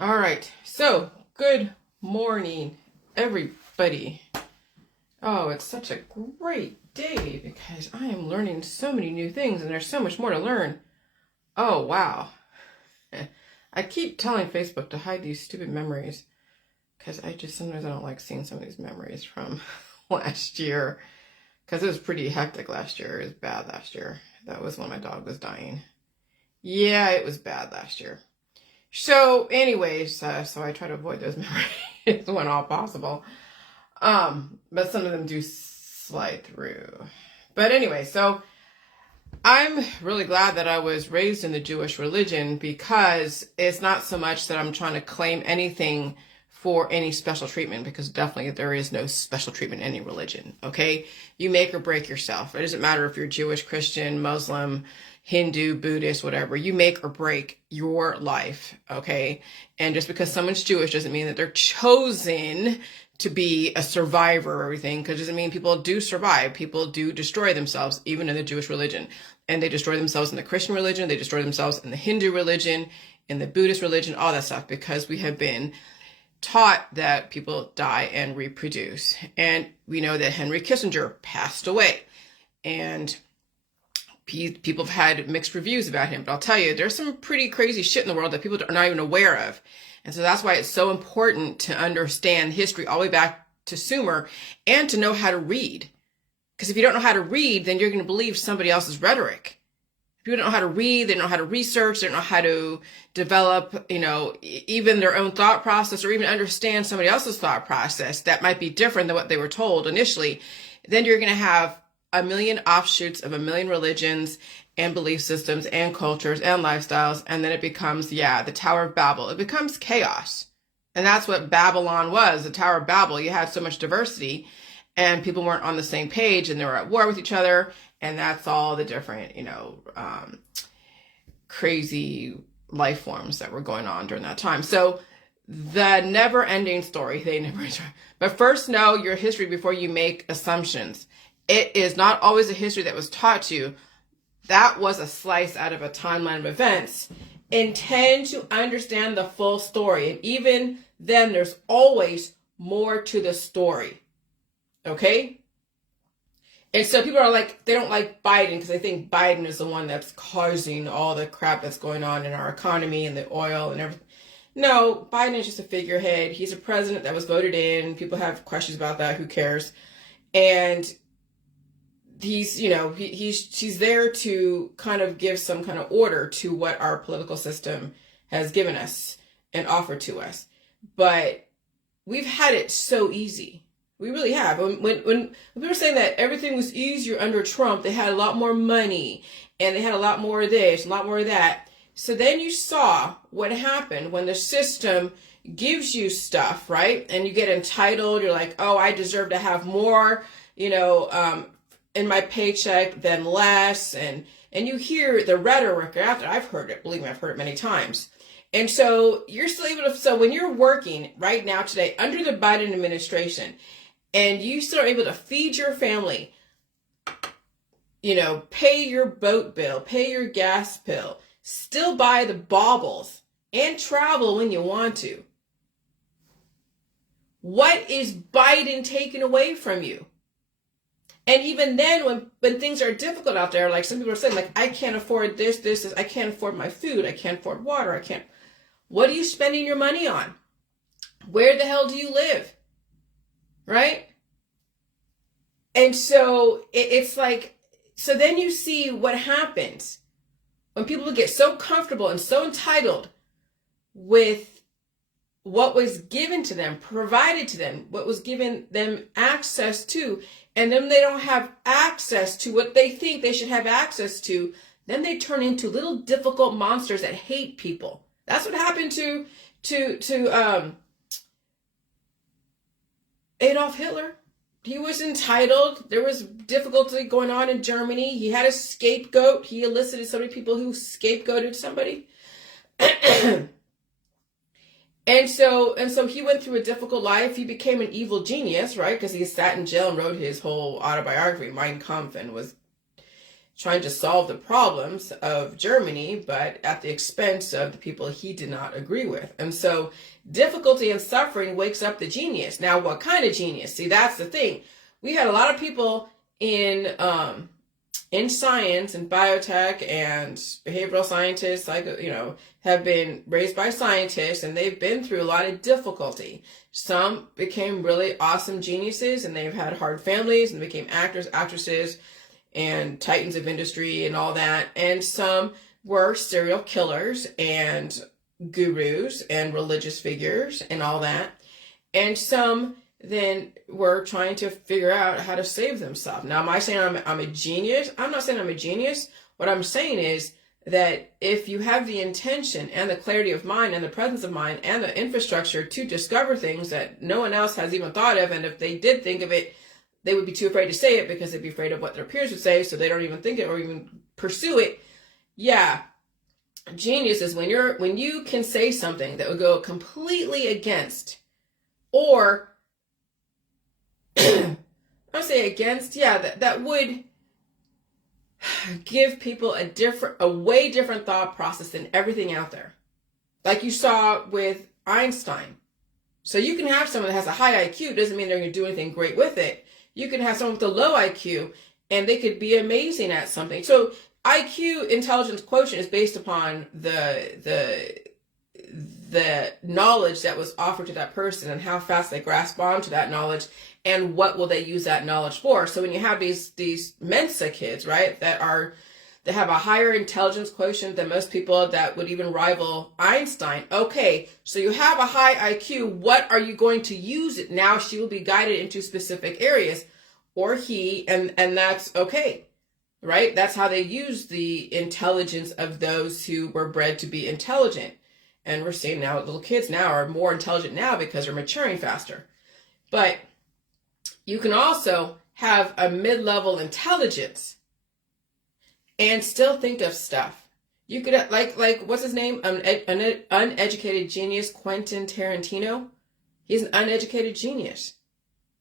All right. So, good morning, everybody. Oh, it's such a great day because I am learning so many new things and there's so much more to learn. Oh, wow. I keep telling Facebook to hide these stupid memories because sometimes I don't like seeing some of these memories from last year because it was pretty hectic last year. It was bad last year. That was when my dog was dying. Yeah, it was bad last year. So anyways, so I try to avoid those memories when all possible. But some of them do slide through. But anyway, so I'm really glad that I was raised in the Jewish religion because it's not so much that I'm trying to claim anything for any special treatment, because definitely there is no special treatment in any religion, okay? You make or break yourself. It doesn't matter if you're Jewish, Christian, Muslim, Hindu, Buddhist, whatever. You make or break your life, okay? And just because someone's Jewish doesn't mean that they're chosen to be a survivor or everything, because it doesn't mean people do survive. People do destroy themselves, even in the Jewish religion. And they destroy themselves in the Christian religion. They destroy themselves in the Hindu religion, in the Buddhist religion, all that stuff, because we have been taught that people die and reproduce. And we know that Henry Kissinger passed away. And people have had mixed reviews about him. But I'll tell you, there's some pretty crazy shit in the world that people are not even aware of. And so that's why it's so important to understand history all the way back to Sumer and to know how to read. Because if you don't know how to read, then you're going to believe somebody else's rhetoric. If you don't know how to read, they don't know how to research, they don't know how to develop, even their own thought process or even understand somebody else's thought process that might be different than what they were told initially, then you're going to have a million offshoots of a million religions and belief systems and cultures and lifestyles. And then it becomes, the Tower of Babel. It becomes chaos. And that's what Babylon was, the Tower of Babel. You had so much diversity and people weren't on the same page and they were at war with each other. And that's all the different, crazy life forms that were going on during that time. So the never-ending story, but first know your history before you make assumptions. It is not always a history that was taught to you. That was a slice out of a timeline of events. Intend to understand the full story. And even then, there's always more to the story. Okay? And so people are like, they don't like Biden because they think Biden is the one that's causing all the crap that's going on in our economy and the oil and everything. No, Biden is just a figurehead. He's a president that was voted in. People have questions about that. Who cares? And she's there to kind of give some kind of order to what our political system has given us and offered to us. But we've had it so easy. We really have. When people were saying that everything was easier under Trump, they had a lot more money and they had a lot more of this, a lot more of that. So then you saw what happened when the system gives you stuff, right? And you get entitled. You're like, oh, I deserve to have more, in my paycheck than less. And you hear the rhetoric after. I've heard it. Believe me, I've heard it many times. And so you're still able to, so when you're working right now today under the Biden administration, and you still are able to feed your family, pay your boat bill, pay your gas bill, still buy the baubles, and travel when you want to. What is Biden taking away from you? And even then, when things are difficult out there, like some people are saying, like, I can't afford this, I can't afford my food, I can't afford water, what are you spending your money on? Where the hell do you live? Right? And so it's like, so then you see what happens when people get so comfortable and so entitled with what was given to them, provided to them, what was given them access to, and then they don't have access to what they think they should have access to, then they turn into little difficult monsters that hate people. That's what happened to Adolf Hitler. He was entitled. There was difficulty going on in Germany. He had a scapegoat. He elicited so many people who scapegoated somebody. And so he went through a difficult life. He became an evil genius, right? Because he sat in jail and wrote his whole autobiography, Mein Kampf, and was trying to solve the problems of Germany, but at the expense of the people he did not agree with. And so difficulty and suffering wakes up the genius. Now, what kind of genius? See, that's the thing. We had a lot of people in science and biotech and behavioral scientists, have been raised by scientists, and they've been through a lot of difficulty. Some became really awesome geniuses, and they've had hard families and became actors, actresses, and titans of industry and all that. And some were serial killers and gurus and religious figures and all that. And some then were trying to figure out how to save themselves. Now, am I saying I'm a genius? I'm not saying I'm a genius. What I'm saying is that if you have the intention and the clarity of mind and the presence of mind and the infrastructure to discover things that no one else has even thought of, and if they did think of it, they would be too afraid to say it because they'd be afraid of what their peers would say, so they don't even think it or even pursue it. Yeah, genius is when you can say something that would go completely against, or I say against, that would give people a way different thought process than everything out there. Like you saw with Einstein. So you can have someone that has a high IQ, doesn't mean they're going to do anything great with it. You can have someone with a low IQ and they could be amazing at something. So IQ, intelligence quotient, is based upon the knowledge that was offered to that person and how fast they grasp onto that knowledge and what will they use that knowledge for. So when you have these Mensa kids, right, that have a higher intelligence quotient than most people that would even rival Einstein. Okay, so you have a high IQ. What are you going to use it? Now she will be guided into specific areas, or he, and that's okay, right? That's how they use the intelligence of those who were bred to be intelligent. And we're seeing now little kids now are more intelligent now because they're maturing faster. But you can also have a mid-level intelligence and still think of stuff. You could, like what's his name? An uneducated genius, Quentin Tarantino. He's an uneducated genius.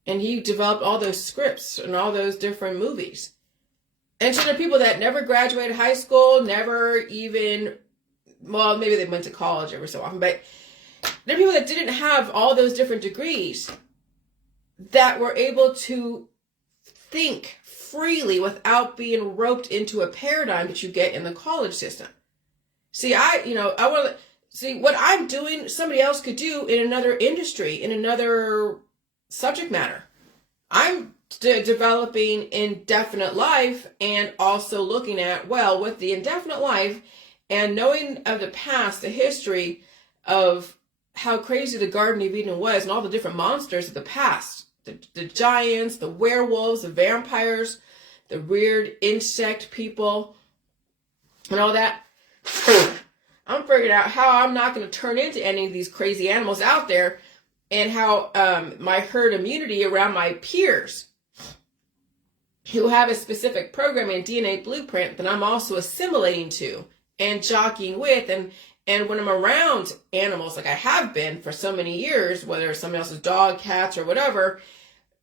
And he developed all those scripts and all those different movies. And so there are people that never graduated high school, never even, well, maybe they went to college every so often, but there are people that didn't have all those different degrees that were able to think freely without being roped into a paradigm that you get in the college system. See, I want to see what I'm doing, somebody else could do in another industry, in another subject matter. I'm developing indefinite life and also looking at, well, with the indefinite life and knowing of the past, the history of how crazy the Garden of Eden was and all the different monsters of the past, the giants, the werewolves, the vampires, the weird insect people, and all that. I'm figuring out how I'm not going to turn into any of these crazy animals out there, and how my herd immunity around my peers who have a specific programming and DNA blueprint that I'm also assimilating to and jockeying with. And when I'm around animals, like I have been for so many years, whether it's somebody else's dog, cats, or whatever,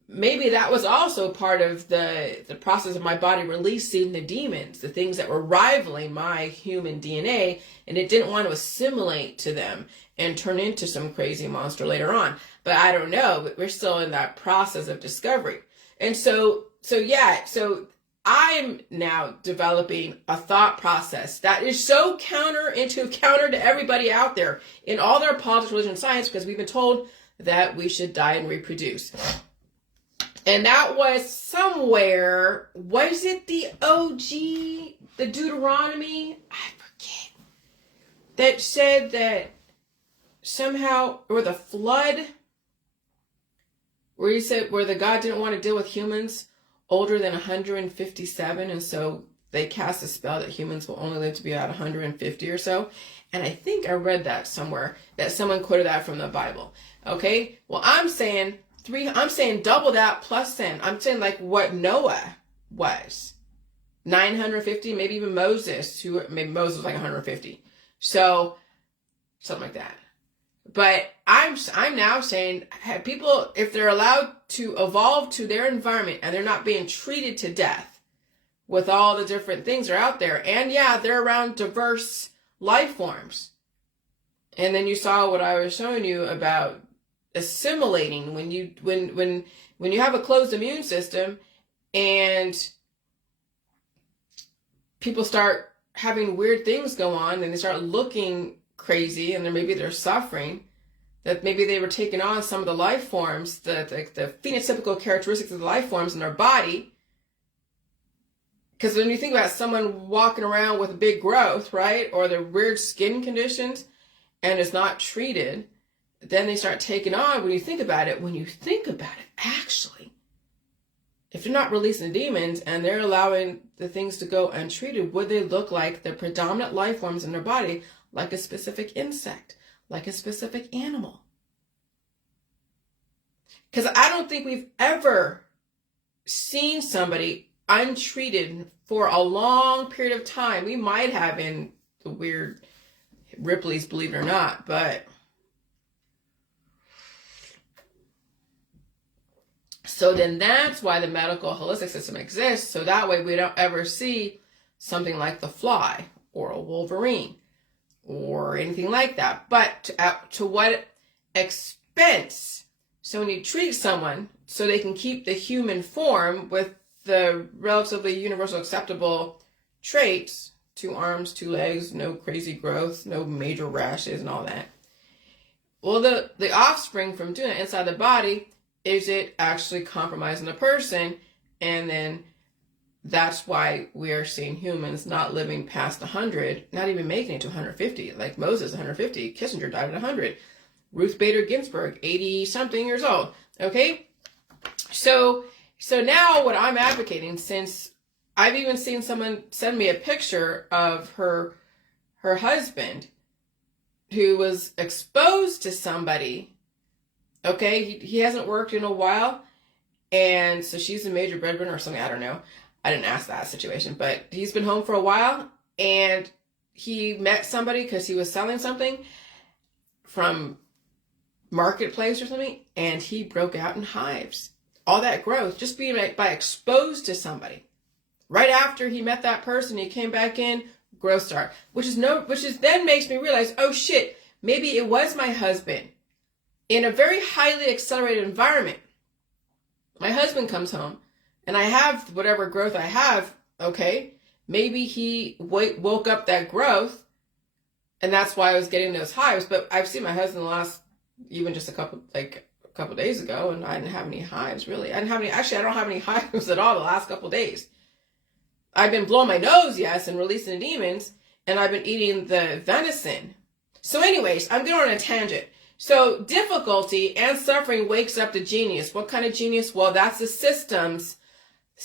maybe that was also part of the process of my body releasing the demons, the things that were rivaling my human DNA, and it didn't want to assimilate to them and turn into some crazy monster later on. But I don't know, but we're still in that process of discovery. And so I'm now developing a thought process that is so counter to everybody out there in all their politics, religion, and science, because we've been told that we should die and reproduce. And that was somewhere, was it the OG, the Deuteronomy? I forget. That said that somehow, or the flood, where he said, where the God didn't want to deal with humans older than 157, and so they cast a spell that humans will only live to be about 150 or so. And I think I read that somewhere, that someone quoted that from the Bible. Okay, well, I'm saying double that plus 10. I'm saying like what Noah was, 950, maybe even Moses, maybe Moses was like 150. So something like that. But I'm now saying, people, if they're allowed to evolve to their environment and they're not being treated to death, with all the different things that are out there. And yeah, they're around diverse life forms. And then you saw what I was showing you about assimilating when you have a closed immune system and people start having weird things go on and they start looking crazy and then maybe they're suffering, that maybe they were taking on some of the life forms, the phenotypical characteristics of the life forms in their body. Because when you think about someone walking around with big growth, right, or the weird skin conditions and is not treated, then they start taking on, when you think about it, actually, if they're not releasing demons and they're allowing the things to go untreated, would they look like the predominant life forms in their body, like a specific insect, like a specific animal? Because I don't think we've ever seen somebody untreated for a long period of time. We might have in the weird Ripley's, believe it or not, but so then that's why the medical holistic system exists. So that way we don't ever see something like the fly or a Wolverine or anything like that. But to what expense? So when you treat someone so they can keep the human form with the relatively universal acceptable traits, 2 arms, 2 legs, no crazy growth, no major rashes and all that. Well, the offspring from doing it inside the body, is it actually compromising the person? And then that's why we are seeing humans not living past 100, not even making it to 150. Like Moses, 150. Kissinger died at 100. Ruth Bader Ginsburg, 80-something years old. Okay? So now what I'm advocating, since I've even seen someone send me a picture of her husband who was exposed to somebody. Okay, he hasn't worked in a while, and so she's a major breadwinner or something, I don't know. I didn't ask that situation, but he's been home for a while, and he met somebody because he was selling something from Marketplace or something, and he broke out in hives. All that growth, just being by exposed to somebody. Right after he met that person, he came back in, growth start, which then makes me realize, oh shit, maybe it was my husband. In a very highly accelerated environment, my husband comes home and I have whatever growth I have. Okay, maybe he woke up that growth and that's why I was getting those hives. But I've seen my husband the last, even just a couple days ago, and I didn't have any hives really. I don't have any hives at all the last couple days. I've been blowing my nose, yes, and releasing the demons, and I've been eating the venison. So anyways, I'm going on a tangent. So difficulty and suffering wakes up the genius. What kind of genius? Well, that's the systems.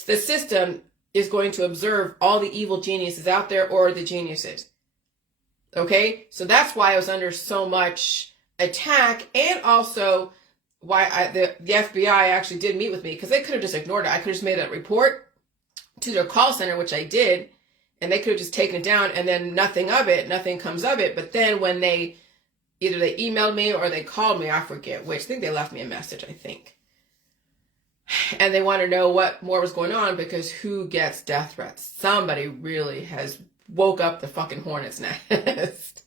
The system is going to observe all the evil geniuses out there, or the geniuses. Okay? So that's why I was under so much attack, and also why the FBI actually did meet with me, because they could have just ignored it. I could have just made a report to their call center, which I did, and they could have just taken it down, and then nothing comes of it. But then when either they emailed me or they called me, I forget which. I think they left me a message, I think. And they want to know what more was going on, because who gets death threats? Somebody really has woke up the fucking hornet's nest.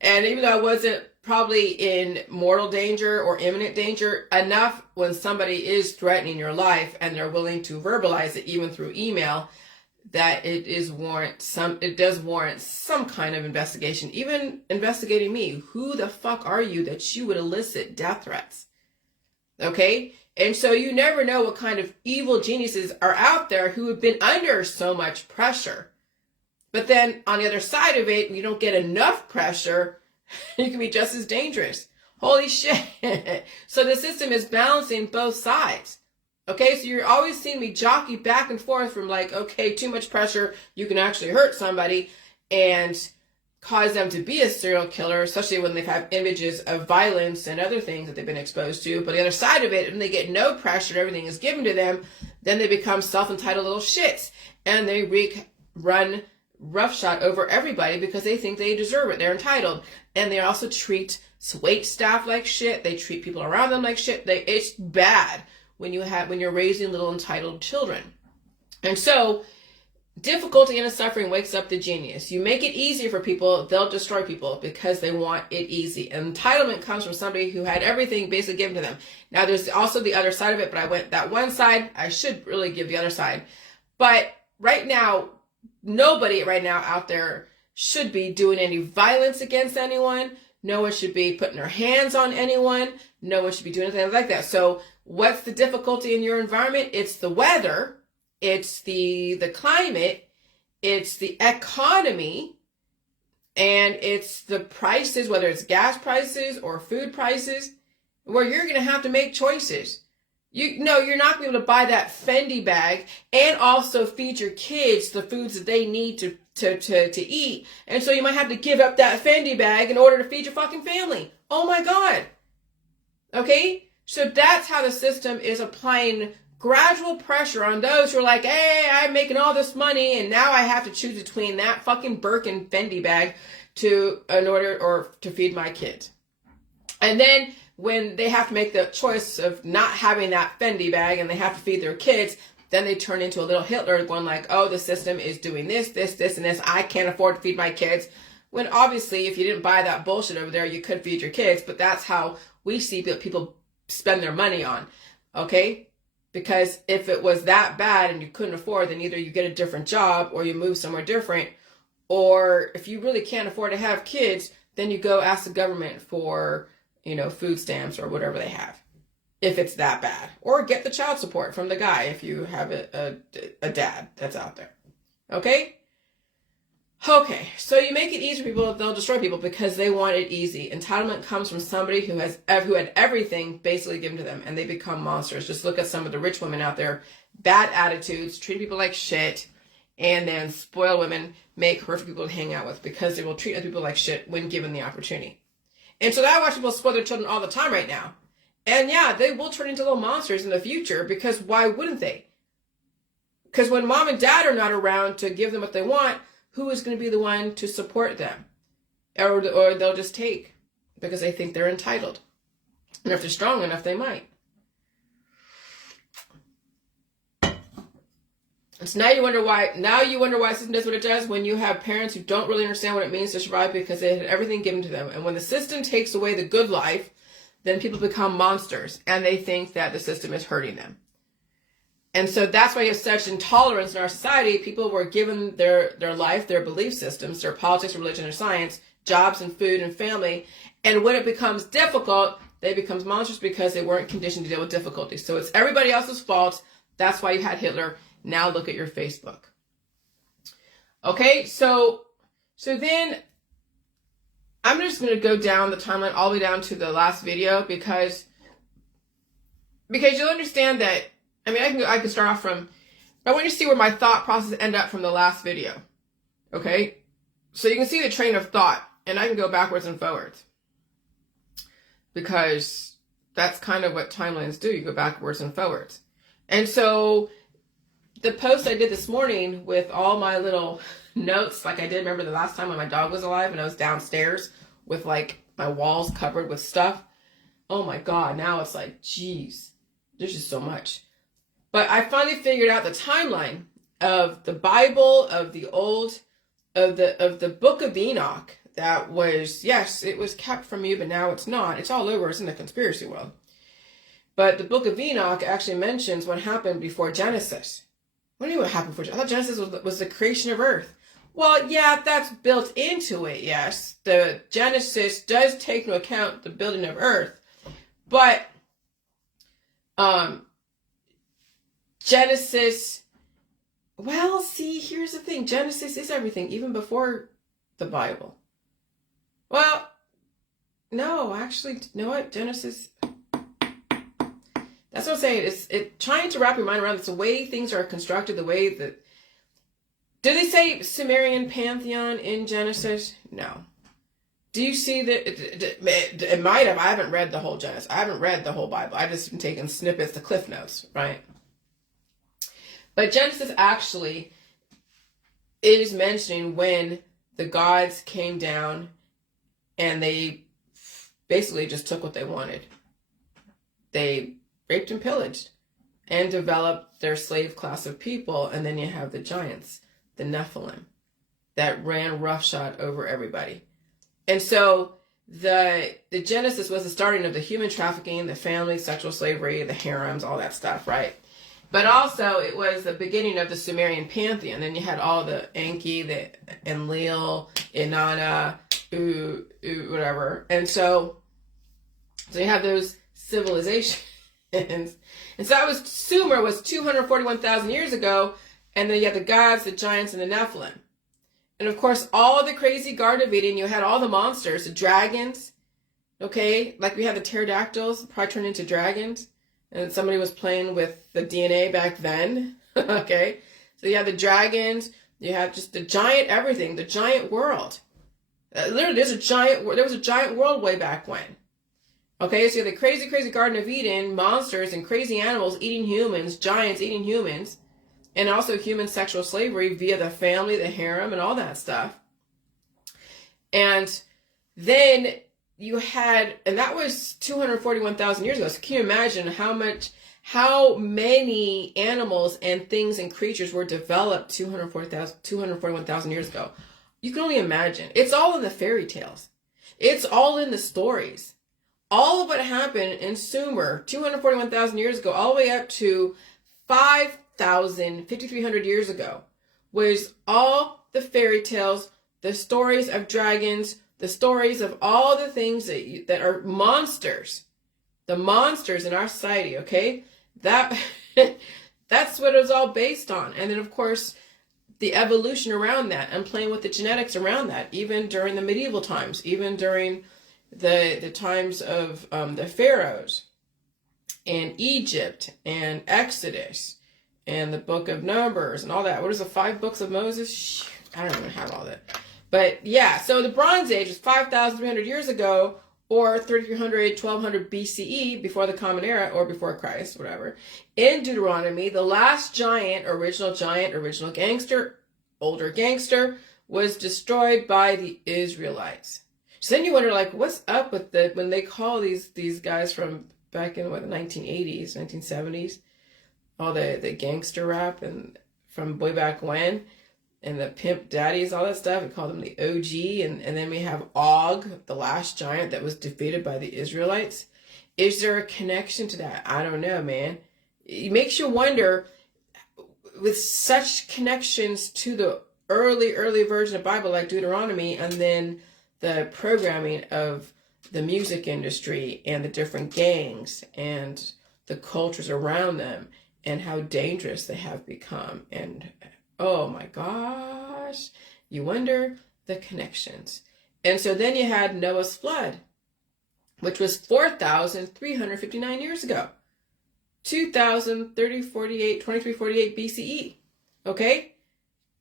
And even though I wasn't probably in mortal danger or imminent danger, enough when somebody is threatening your life and they're willing to verbalize it even through email, that it does warrant some kind of investigation, even investigating me. Who the fuck are you that you would elicit death threats? Okay? And so you never know what kind of evil geniuses are out there who have been under so much pressure. But then on the other side of it, you don't get enough pressure, you can be just as dangerous. Holy shit. So the system is balancing both sides. Okay, so you're always seeing me jockey back and forth from like, okay, too much pressure, you can actually hurt somebody and cause them to be a serial killer, especially when they've had images of violence and other things that they've been exposed to. But the other side of it, when they get no pressure, everything is given to them, then they become self-entitled little shits. And they run roughshod over everybody because they think they deserve it. They're entitled. And they also treat wait staff like shit. They treat people around them like shit. It's bad when you're raising little entitled children. And so difficulty and suffering wakes up the genius. You make it easier for people, they'll destroy people because they want it easy. Entitlement comes from somebody who had everything basically given to them. Now, there's also the other side of it, but I went that one side. I should really give the other side. But right now, nobody right now out there should be doing any violence against anyone. No one should be putting their hands on anyone. No one should be doing anything like that. So what's the difficulty in your environment? It's the weather. It's the climate, it's the economy, and it's the prices, whether it's gas prices or food prices, where you're going to have to make choices. You're not going to be able to buy that Fendi bag and also feed your kids the foods that they need to eat. And so you might have to give up that Fendi bag in order to feed your fucking family. Oh my God. Okay? So that's how the system is applying gradual pressure on those who are like, hey, I'm making all this money and now I have to choose between that fucking Birkin Fendi bag in order to feed my kids. And then when they have to make the choice of not having that Fendi bag and they have to feed their kids, then they turn into a little Hitler going like, oh, the system is doing this, this, and this. I can't afford to feed my kids. When obviously if you didn't buy that bullshit over there, you could feed your kids. But that's how we see people spend their money on. Okay? Because if it was that bad and you couldn't afford, then either you get a different job or you move somewhere different. Or if you really can't afford to have kids, then you go ask the government for, food stamps or whatever they have. If it's that bad. Or get the child support from the guy if you have a dad that's out there. Okay? Okay, so you make it easy for people, they'll destroy people because they want it easy. Entitlement comes from somebody who had everything basically given to them, and they become monsters. Just look at some of the rich women out there, bad attitudes, treat people like shit, and then spoiled women make horrific people to hang out with because they will treat other people like shit when given the opportunity. And so I watch people spoil their children all the time right now. And yeah, they will turn into little monsters in the future because why wouldn't they? Because when mom and dad are not around to give them what they want, who is going to be the one to support them? Or they'll just take because they think they're entitled. And if they're strong enough, they might. So now you wonder why the system does what it does when you have parents who don't really understand what it means to survive because they had everything given to them. And when the system takes away the good life, then people become monsters and they think that the system is hurting them. And so that's why you have such intolerance in our society. People were given their life, their belief systems, their politics, religion, or science, jobs and food and family. And when it becomes difficult, they become monsters because they weren't conditioned to deal with difficulties. So it's everybody else's fault. That's why you had Hitler. Now look at your Facebook. Okay, so then I'm just going to go down the timeline all the way down to the last video because you'll understand that. I mean, I can start off from, I want you to see where my thought process ended up from the last video. Okay? So you can see the train of thought, and I can go backwards and forwards. Because that's kind of what timelines do. You go backwards and forwards. And so the post I did this morning with all my little notes, like I did remember the last time when my dog was alive and I was downstairs with like my walls covered with stuff. Oh my God, now it's like, geez, there's just so much. But I finally figured out the timeline of the Bible, of the book of Enoch. That was, yes, it was kept from you, but now it's not. It's all over. It's in the conspiracy world. But the book of Enoch actually mentions what happened before Genesis. What do you mean what happened before Genesis? I thought Genesis was the creation of earth. Well, yeah, that's built into it, yes. The Genesis does take into account the building of earth. But Genesis, well, see, here's the thing. Genesis is everything, even before the Bible. Well, no, actually, you know what? Genesis, that's what I'm saying. It's trying to wrap your mind around it's the way things are constructed, the way that, do they say Sumerian pantheon in Genesis? No. Do you see that? It might have. I haven't read the whole Genesis. I haven't read the whole Bible. I've just been taking snippets, the cliff notes, right? But Genesis actually is mentioning when the gods came down and they basically just took what they wanted. They raped and pillaged. and developed their slave class of people. And then you have the giants, the Nephilim, that ran roughshod over everybody. And so the Genesis was the starting of the human trafficking, the family, sexual slavery, the harems, all that stuff, right? But also it was the beginning of the Sumerian pantheon. Then you had all the Enki, the Enlil, Inanna, whatever. And so you have those civilizations. And so that was, Sumer was 241,000 years ago. And then you had the gods, the giants, and the Nephilim. And of course, all the crazy Garden of Eden, you had all the monsters, the dragons, okay? Like we had the pterodactyls, probably turned into dragons. And somebody was playing with the DNA back then, okay? So you had the dragons, you have just the giant everything, the giant world. Literally, there was a giant world way back when. Okay, so you have the crazy, crazy Garden of Eden, monsters and crazy animals eating humans, giants eating humans, and also human sexual slavery via the family, the harem, and all that stuff. And then you had, and that was 241,000 years ago. So can you imagine how many animals and things and creatures were developed 241,000 years ago? You can only imagine. It's all in the fairy tales. It's all in the stories. All of what happened in Sumer 241,000 years ago, all the way up to 5,300 years ago, was all the fairy tales, the stories of dragons, the stories of all the things that are monsters, the monsters in our society, okay? That's what it was all based on. And then, of course, the evolution around that and playing with the genetics around that, even during the medieval times, even during the times of the pharaohs and Egypt and Exodus and the book of Numbers and all that. What is the 5 books of Moses? Shoot, I don't even have all that. But yeah, so the Bronze Age was 5,300 years ago, or 3,300, 1,200 BCE, before the Common Era, or before Christ, whatever. In Deuteronomy, the last giant, original gangster, older gangster, was destroyed by the Israelites. So then you wonder, like, what's up with when they call these guys from back in, the 1980s, 1970s, all the gangster rap and from way back when, and the pimp daddies, all that stuff, we call them the OG, and then we have Og, the last giant that was defeated by the Israelites. Is there a connection to that? I don't know, man. It makes you wonder, with such connections to the early version of Bible, like Deuteronomy, and then the programming of the music industry and the different gangs and the cultures around them and how dangerous they have become. And oh my gosh, you wonder the connections. And so then you had Noah's flood, which was 4,359 years ago. 2348 BCE. Okay?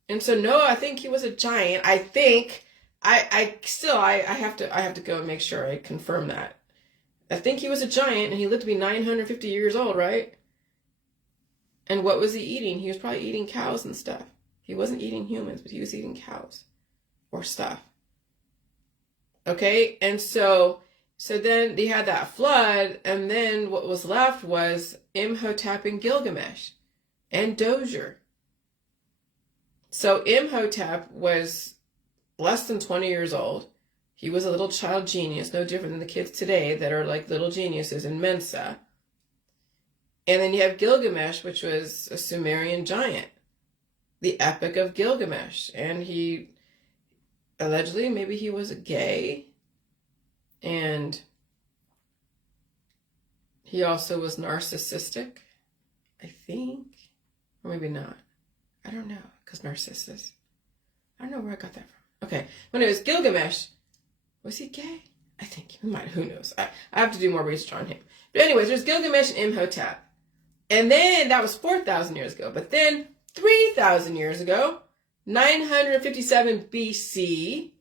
And so Noah, I think he was a giant. I think I have to go and make sure I confirm that. I think he was a giant and he lived to be 950 years old, right? And what was he eating? He was probably eating cows and stuff. He wasn't eating humans, but he was eating cows or stuff. Okay? And so then they had that flood, and then what was left was Imhotep and Gilgamesh and Dozier. So Imhotep was less than 20 years old. He was a little child genius, no different than the kids today that are like little geniuses in Mensa. And then you have Gilgamesh, which was a Sumerian giant, the Epic of Gilgamesh. And he, allegedly, maybe he was gay. And he also was narcissistic, I think. Or maybe not. I don't know, because Narcissus. I don't know where I got that from. Okay, when it was Gilgamesh, was he gay? I think he might, who knows? I have to do more research on him. But anyways, there's Gilgamesh and Imhotep. And then that was 4,000 years ago. But then 3,000 years ago, 957 BC,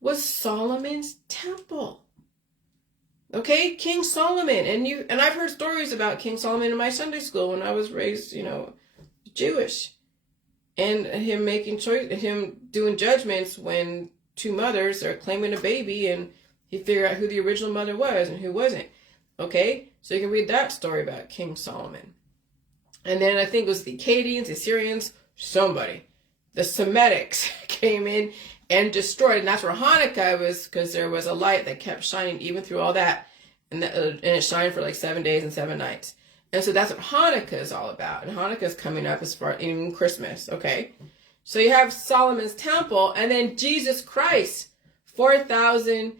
was Solomon's temple. Okay, King Solomon. And I've heard stories about King Solomon in my Sunday school when I was raised, Jewish. And him him doing judgments when 2 mothers are claiming a baby, and he figured out who the original mother was and who wasn't. Okay, so you can read that story about King Solomon. And then I think it was the Akkadians, the Assyrians, somebody. The Semitics came in and destroyed. And that's where Hanukkah was, because there was a light that kept shining even through all that. And it shined for like 7 days and 7 nights. And so that's what Hanukkah is all about. And Hanukkah is coming up as far in Christmas, okay? So you have Solomon's temple, and then Jesus Christ, 4,000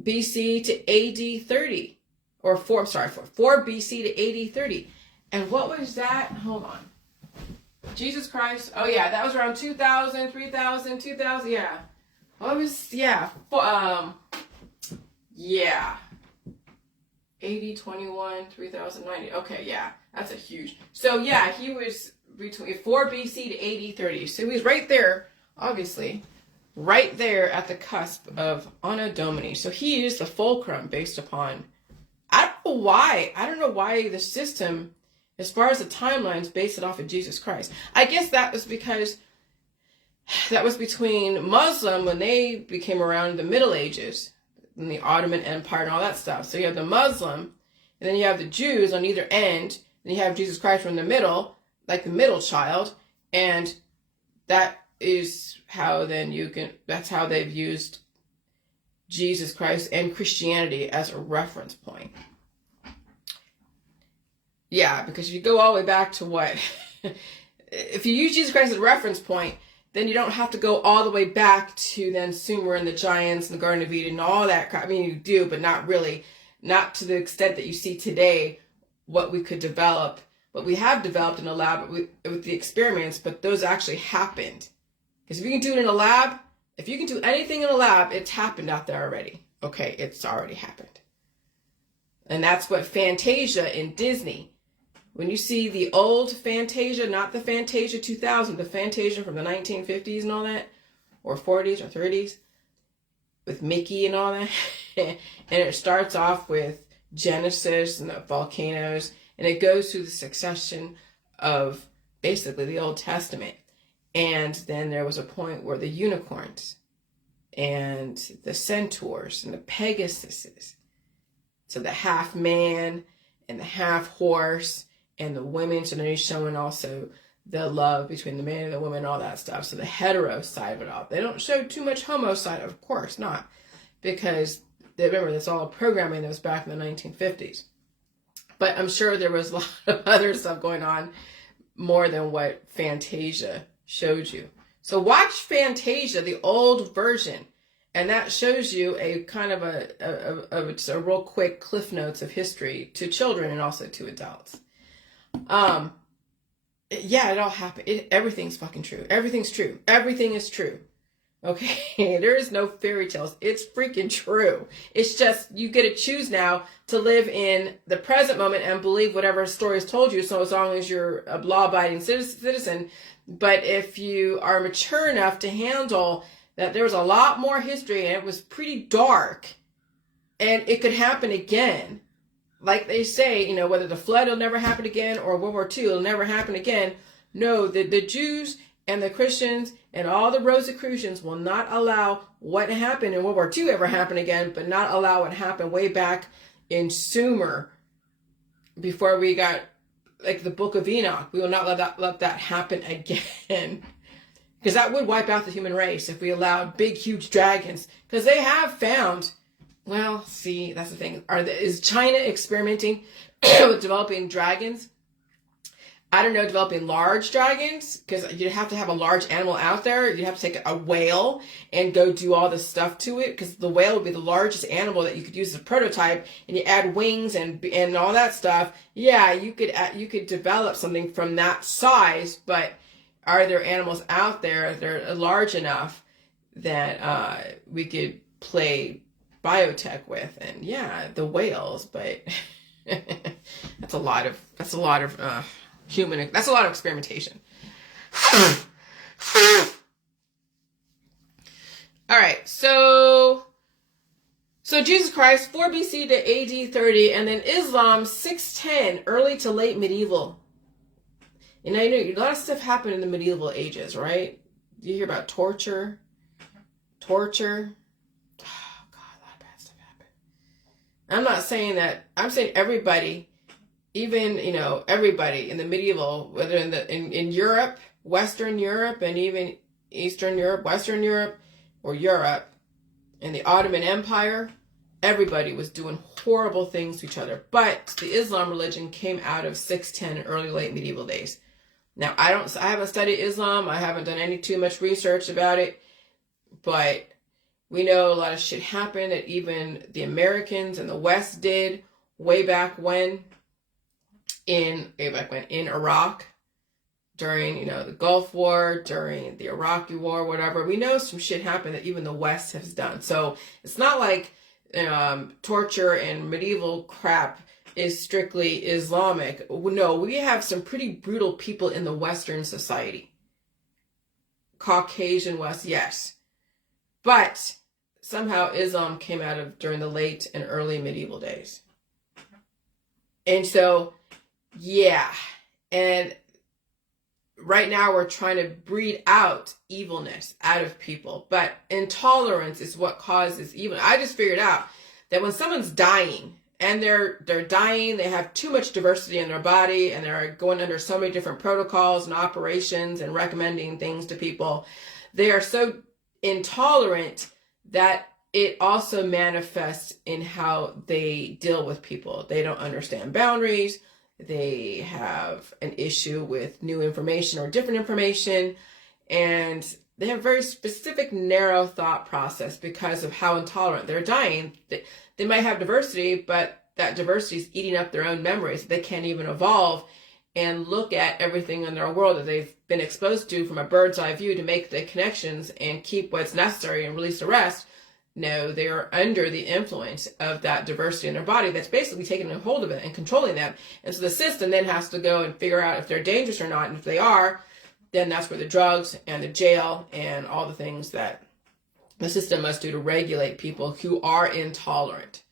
BC to AD 30. Or 4 BC to AD 30. And what was that? Hold on. Jesus Christ. Oh, yeah, that was around 2,000, 3,000, 2,000. Yeah. What was, yeah. Yeah. 80, 21, 3,090. Okay, yeah. That's a huge. So, yeah, he was between 4 BC to AD 30. So he was right there, obviously, right there at the cusp of Anno Domini. So he is the fulcrum based upon, I don't know why the system, as far as the timelines, based it off of Jesus Christ. I guess that was because that was between Muslim when they became around in the Middle Ages, in the Ottoman Empire and all that stuff. So you have the Muslim, and then you have the Jews on either end, and you have Jesus Christ from the middle, like the middle child, and that is how then that's how they've used Jesus Christ and Christianity as a reference point. Yeah, because if you go all the way back to what, if you use Jesus Christ as a reference point, then you don't have to go all the way back to then Sumer and the giants and the Garden of Eden and all that crap. I mean, you do, but not really. Not to the extent that you see today what we could develop, what we have developed in a lab with the experiments, but those actually happened. Because if you can do it in a lab, if you can do anything in a lab, it's happened out there already. Okay, it's already happened. And that's what Fantasia in Disney. When you see the old Fantasia, not the Fantasia 2000, the Fantasia from the 1950s and all that, or 40s or 30s, with Mickey and all that, and it starts off with Genesis and the volcanoes, and it goes through the succession of basically the Old Testament. And then there was a point where the unicorns and the centaurs and the Pegasuses, so the half man and the half horse, and the women, so then he's showing also the love between the man and the woman and all that stuff. So the hetero side of it all. They don't show too much homo side, of course not. Because, remember, that's all programming that was back in the 1950s. But I'm sure there was a lot of other stuff going on more than what Fantasia showed you. So watch Fantasia, the old version. And that shows you a kind of a real quick cliff notes of history to children and also to adults. Yeah, it all happened. Everything's fucking true. Everything's true. Everything is true. Okay? There is no fairy tales. It's freaking true. It's just, you get to choose now to live in the present moment and believe whatever story is told you, so as long as you're a law-abiding citizen. But if you are mature enough to handle that there was a lot more history and it was pretty dark and it could happen again, like they say, whether the flood will never happen again or World War II will never happen again. No, the Jews and the Christians and all the Rosicrucians will not allow what happened in World War II ever happen again, but not allow what happened way back in Sumer before we got, like, the Book of Enoch. We will not let that happen again. Because that would wipe out the human race if we allowed big, huge dragons. Because they have found... Well, see, that's the thing. Is China experimenting with developing dragons? I don't know, developing large dragons, because you'd have to have a large animal out there. You'd have to take a whale and go do all this stuff to it, because the whale would be the largest animal that you could use as a prototype, and you add wings and all that stuff. Yeah, you could develop something from that size, but are there animals out there that are large enough that we could play biotech with? And yeah, the whales, but that's a lot of experimentation. All right, so Jesus Christ, 4 BC to AD 30, and then Islam, 610, early to late medieval. And I know a lot of stuff happened in the medieval ages, right? You hear about torture. I'm not saying that. I'm saying everybody even, everybody in the medieval, whether in Europe, Western Europe, and even Eastern Europe, Western Europe, or Europe, in the Ottoman Empire, everybody was doing horrible things to each other. But the Islam religion came out of 610 early late medieval days. Now, I haven't studied Islam. I haven't done any too much research about it, but we know a lot of shit happened that even the Americans and the West did way back when in Iraq, during, the Gulf War, during the Iraqi War, whatever. We know some shit happened that even the West has done. So it's not like torture and medieval crap is strictly Islamic. No, we have some pretty brutal people in the Western society. Caucasian West, yes. But somehow Islam came out of during the late and early medieval days. And so, yeah. And right now we're trying to breed out evilness out of people. But intolerance is what causes evil. I just figured out that when someone's dying, and they're dying, they have too much diversity in their body, and they're going under so many different protocols and operations and recommending things to people, they are so intolerant that it also manifests in how they deal with people. They don't understand boundaries. They have an issue with new information or different information, and they have a very specific, narrow thought process because of how intolerant they're dying. They might have diversity, but that diversity is eating up their own memories. They can't even evolve and look at everything in their world that they've been exposed to from a bird's eye view to make the connections and keep what's necessary and release the rest. No, they are under the influence of that diversity in their body that's basically taking a hold of it and controlling them. And so the system then has to go and figure out if they're dangerous or not. And if they are, then that's where the drugs and the jail and all the things that the system must do to regulate people who are intolerant.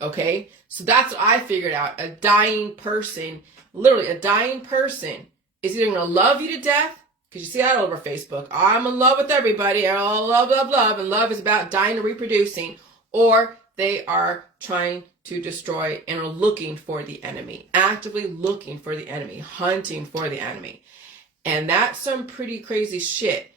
Okay? So that's what I figured out. A dying person, literally a dying person, is either going to love you to death, because you see that all over Facebook. I'm in love with everybody. I love. And love is about dying and reproducing. Or they are trying to destroy and are looking for the enemy. Actively looking for the enemy. Hunting for the enemy. And that's some pretty crazy shit.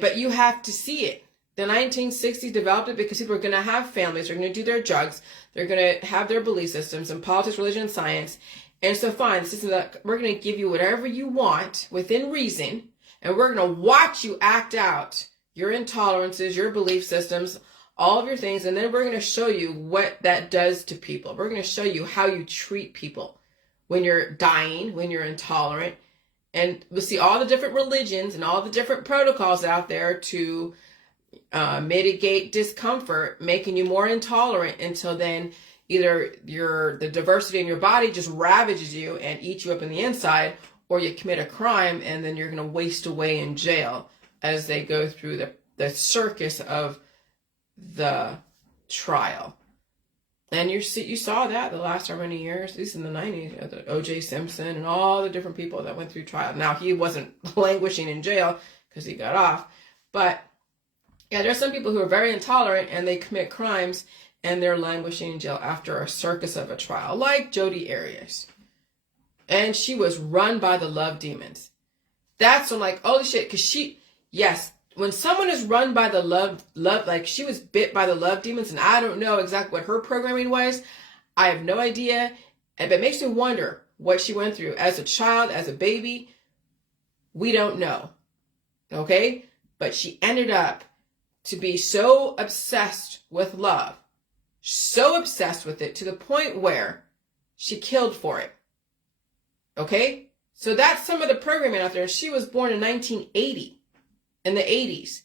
But you have to see it. The 1960s developed it because people are going to have families. They're going to do their drugs. They're going to have their belief systems in politics, religion, and science. And so fine, the system that we're going to give you whatever you want within reason. And we're going to watch you act out your intolerances, your belief systems, all of your things. And then we're going to show you what that does to people. We're going to show you how you treat people when you're dying, when you're intolerant. And we'll see all the different religions and all the different protocols out there to mitigate discomfort, making you more intolerant until then either the diversity in your body just ravages you and eats you up in the inside, or you commit a crime and then you're going to waste away in jail as they go through the circus of the trial. And you saw that the last how many years, at least in the 90s, the O.J. Simpson and all the different people that went through trial. Now, he wasn't languishing in jail because he got off. But, yeah, there's some people who are very intolerant and they commit crimes and they're languishing in jail after a circus of a trial, like Jodi Arias. And she was run by the love demons. That's when, like, holy shit, because yes, when someone is run by the love, like she was bit by the love demons, and I don't know exactly what her programming was. I have no idea. But it makes me wonder what she went through as a child, as a baby. We don't know. Okay? But she ended up to be so obsessed with love, so obsessed with it to the point where she killed for it. Okay? So that's some of the programming out there. She was born in 1980, in the 80s.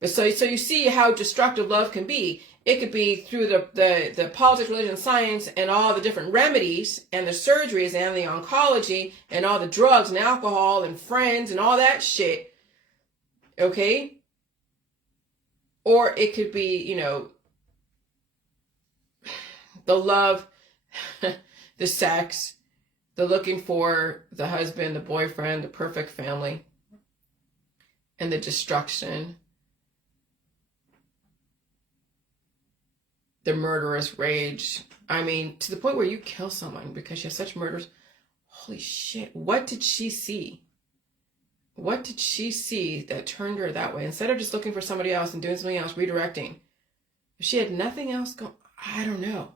But so you see how destructive love can be. It could be through the politics, religion, science, and all the different remedies, and the surgeries, and the oncology, and all the drugs, and alcohol, and friends, and all that shit. Okay? Or it could be, the love, the sex, the looking for the husband, the boyfriend, the perfect family, and the destruction. the murderous rage. I mean, to the point where you kill someone because you have such murders. Holy shit. What did she see? What did she see that turned her that way? Instead of just looking for somebody else and doing something else, redirecting. If she had nothing else going, I don't know.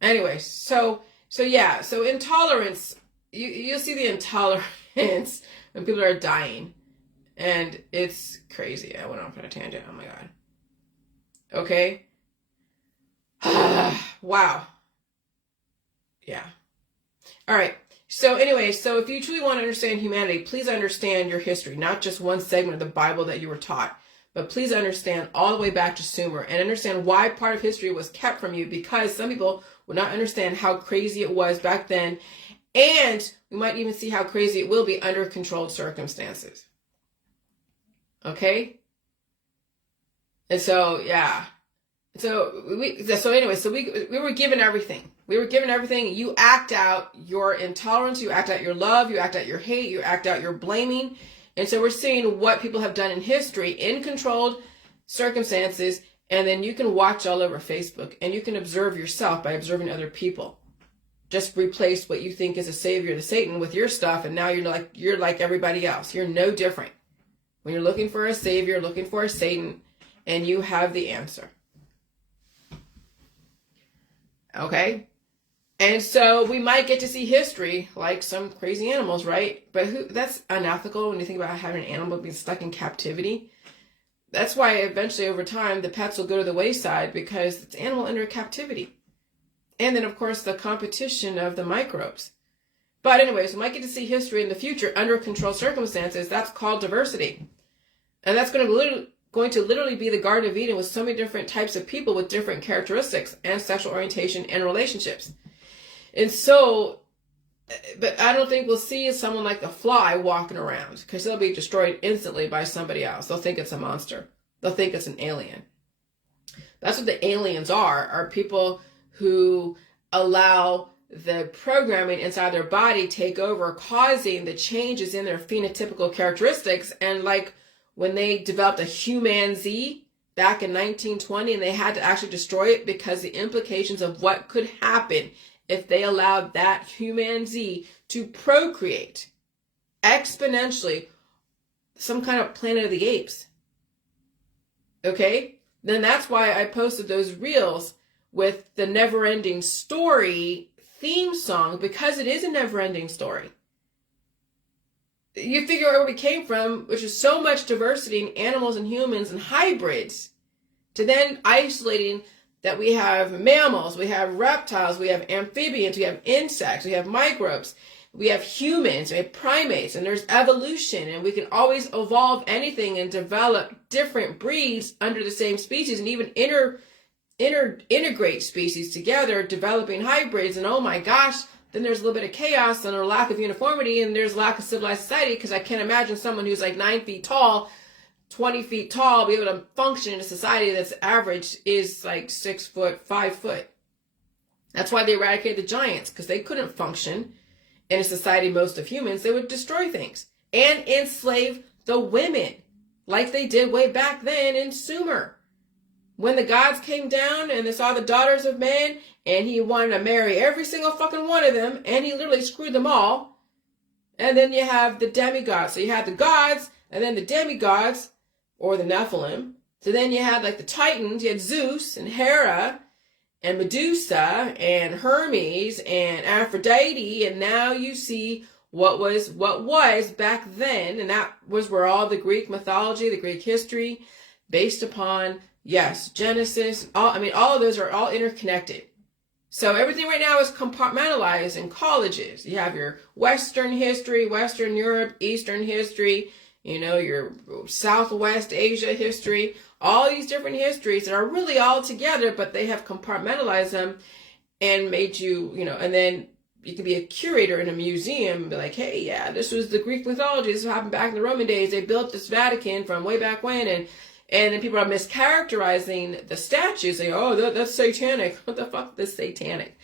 Anyway, so intolerance, you'll see the intolerance when people are dying. And it's crazy. I went off on a tangent. Oh my God. Okay. Wow. Yeah. All right. So anyway, so if you truly want to understand humanity, please understand your history, not just one segment of the Bible that you were taught, but please understand all the way back to Sumer and understand why part of history was kept from you, because some people would not understand how crazy it was back then. And we might even see how crazy it will be under controlled circumstances. Okay? And so, yeah. So we were given everything. We were given everything. You act out your intolerance, you act out your love, you act out your hate, you act out your blaming. And so we're seeing what people have done in history in controlled circumstances, and then you can watch all over Facebook and you can observe yourself by observing other people. Just replace what you think is a savior to Satan with your stuff, and now you're like everybody else. You're no different. When you're looking for a savior, looking for a Satan, and you have the answer. Okay? And so we might get to see history like some crazy animals, right? But that's unethical when you think about having an animal being stuck in captivity. That's why eventually over time the pets will go to the wayside, because it's animal under captivity. And then of course the competition of the microbes. But anyways, we might get to see history in the future under controlled circumstances. That's called diversity. And that's going to literally be the Garden of Eden with so many different types of people with different characteristics and sexual orientation and relationships. And so, but I don't think we'll see someone like the fly walking around, because they'll be destroyed instantly by somebody else. They'll think it's a monster. They'll think it's an alien. That's what the aliens are people who allow the programming inside their body take over, causing the changes in their phenotypical characteristics. And like when they developed a human Z back in 1920, and they had to actually destroy it because the implications of what could happen if they allowed that human Z to procreate exponentially, some kind of Planet of the Apes. Okay? Then that's why I posted those reels with the Never-Ending Story theme song, because it is a never-ending story. You figure out where we came from, which is so much diversity in animals and humans and hybrids, to then isolating that we have mammals, we have reptiles, we have amphibians, we have insects, we have microbes, we have humans, we have primates, and there's evolution, and we can always evolve anything and develop different breeds under the same species, and even integrate species together, developing hybrids. And oh my gosh, then there's a little bit of chaos and a lack of uniformity, and there's lack of civilized society, because I can't imagine someone who's like 9 feet tall, 20 feet tall, be able to function in a society that's average is like 6 foot, 5 foot. That's why they eradicated the giants, because they couldn't function in a society most of humans. They would destroy things and enslave the women like they did way back then in Sumer. When the gods came down and they saw the daughters of men, and he wanted to marry every single fucking one of them, and he literally screwed them all. And then you have the demigods. So you had the gods, and then the demigods, or the Nephilim. So then you had like the Titans. You had Zeus and Hera and Medusa and Hermes and Aphrodite, and now you see what was back then, and that was where all the Greek mythology, the Greek history, based upon, yes, Genesis, all of those are all interconnected. So everything right now is compartmentalized in colleges. You have your Western history, Western Europe, Eastern history, your Southwest Asia history, all these different histories that are really all together, but they have compartmentalized them and made you, and then you can be a curator in a museum and be like, hey, yeah, this was the Greek mythology. This happened back in the Roman days. They built this Vatican from way back when, and then people are mischaracterizing the statues, saying, oh, that's satanic. What the fuck is satanic?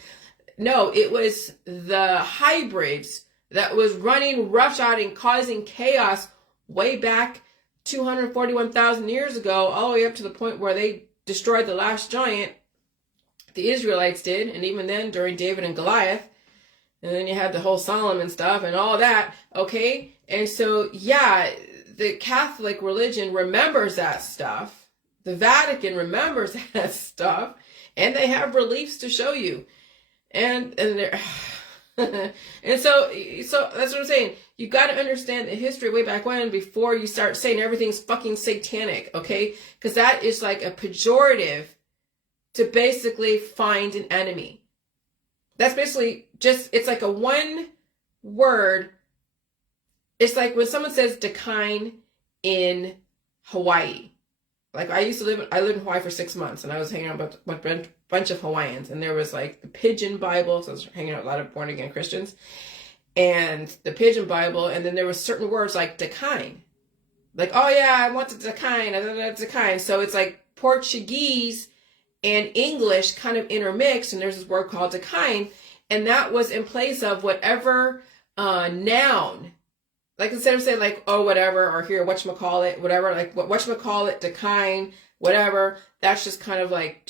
No, it was the hybrids that was running roughshod and causing chaos way back 241,000 years ago, all the way up to the point where they destroyed the last giant The Israelites did, and even then during David and Goliath. And then you have the whole Solomon stuff and all that, okay? And so, yeah, the Catholic religion remembers that stuff. The Vatican remembers that stuff. And they have reliefs to show you. And they're... and so that's what I'm saying. You got to understand the history way back when before you start saying everything's fucking satanic, okay? Because that is like a pejorative to basically find an enemy. That's basically just, it's like a one word. It's like when someone says decline in Hawaii. Like I lived in Hawaii for 6 months, and I was hanging out with a bunch of Hawaiians, and there was like the Pidgin Bible. So I was hanging out with a lot of born again Christians, and the Pidgin Bible. And then there was certain words like decline. Like, oh yeah, I want to decline. Decline. So it's like Portuguese and English kind of intermixed, and there's this word called decline, and that was in place of whatever noun. Like instead of saying like, oh, whatever, or here, whatchamacallit, whatever, like whatchamacallit, decline, whatever, that's just kind of like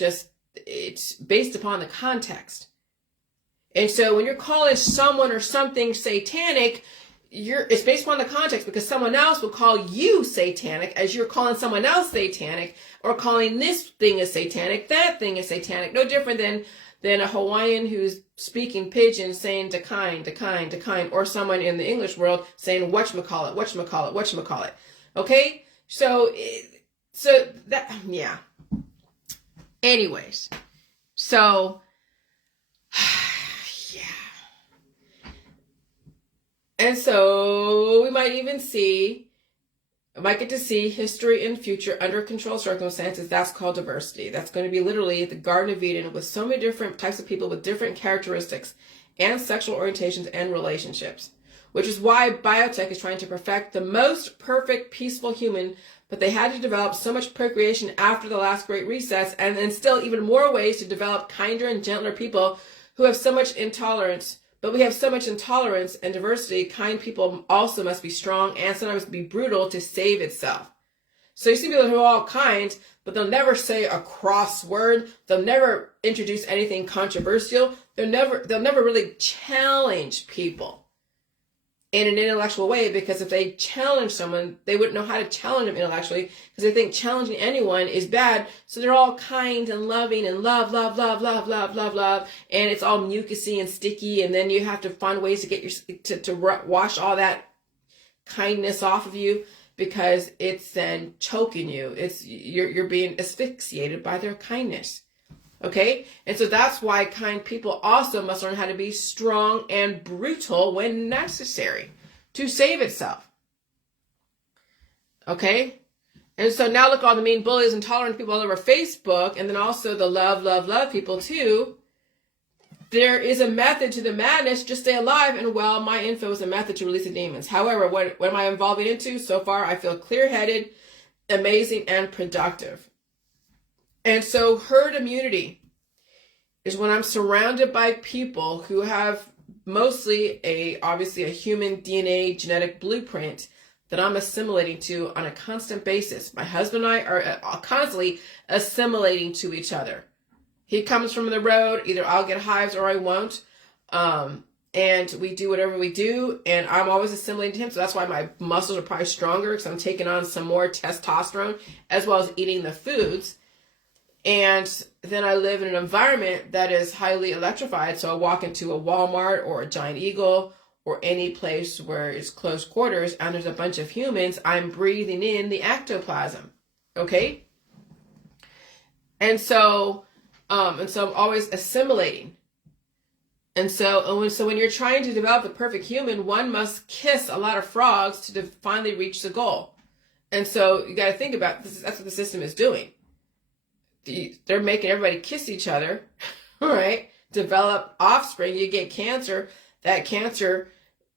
it's based upon the context. And so when you're calling someone or something satanic, it's based upon the context, because someone else will call you satanic as you're calling someone else satanic, or calling this thing is satanic, that thing is satanic. No different than a Hawaiian who's speaking Pidgin saying decline, decline, decline, or someone in the English world saying whatchamacallit. Okay? So that, yeah. Anyways, so, yeah. And so we might get to see history and future under controlled circumstances. That's called diversity. That's going to be literally the Garden of Eden with so many different types of people with different characteristics and sexual orientations and relationships, which is why biotech is trying to perfect the most perfect, peaceful human, but they had to develop so much procreation after the last great recess, and then still even more ways to develop kinder and gentler people who have so much intolerance. But we have so much intolerance and diversity. Kind people also must be strong and sometimes be brutal to save itself. So you see people who are all kind, but they'll never say a cross word. They'll never introduce anything controversial. They'll never really challenge people in an intellectual way, because if they challenge someone, they wouldn't know how to challenge them intellectually, because they think challenging anyone is bad. So they're all kind and loving and love, and it's all mucusy and sticky, and then you have to find ways to get to wash all that kindness off of you, because it's then choking you. You're being asphyxiated by their kindness. Okay? And so that's why kind people also must learn how to be strong and brutal when necessary to save itself. Okay? And so now look at all the mean bullies and tolerant people all over Facebook, and then also the love people too. There is a method to the madness. Just stay alive. And well, my info is a method to release the demons. However, what am I involving into? So far, I feel clear-headed, amazing, and productive. And so herd immunity is when I'm surrounded by people who have mostly obviously a human DNA genetic blueprint that I'm assimilating to on a constant basis. My husband and I are constantly assimilating to each other. He comes from the road, either I'll get hives or I won't. And we do whatever we do, and I'm always assimilating to him. So that's why my muscles are probably stronger, because I'm taking on some more testosterone, as well as eating the foods. And then I live in an environment that is highly electrified. So I walk into a Walmart or a Giant Eagle or any place where it's close quarters and there's a bunch of humans, I'm breathing in the ectoplasm. Okay? And so I'm always assimilating. And so when you're trying to develop the perfect human, one must kiss a lot of frogs to finally reach the goal. And so you got to think about this. That's what the system is doing. They're making everybody kiss each other, right? Develop offspring. You get cancer. That cancer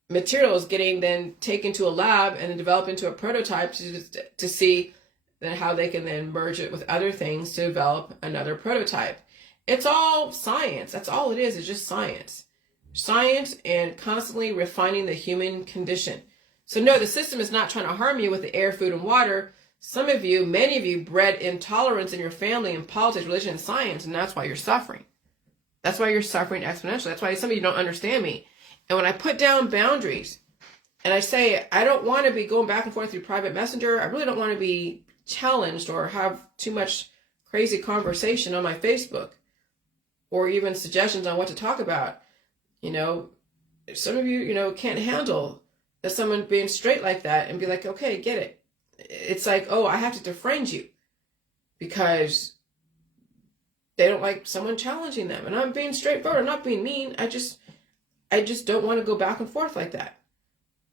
material is getting then taken to a lab and then developed into a prototype to see then how they can then merge it with other things to develop another prototype. It's all science. That's all it is. It's just science. Science and constantly refining the human condition. So no, the system is not trying to harm you with the air, food, and water. Some of you, many of you, bred intolerance in your family in politics, religion, and science, and that's why you're suffering. That's why you're suffering exponentially. That's why some of you don't understand me. And when I put down boundaries and I say, I don't want to be going back and forth through private messenger. I really don't want to be challenged or have too much crazy conversation on my Facebook or even suggestions on what to talk about. You know, some of you, can't handle that someone being straight like that and be like, okay, get it. It's like, oh, I have to defriend you because they don't like someone challenging them. And I'm being straightforward. I'm not being mean. I just don't want to go back and forth like that.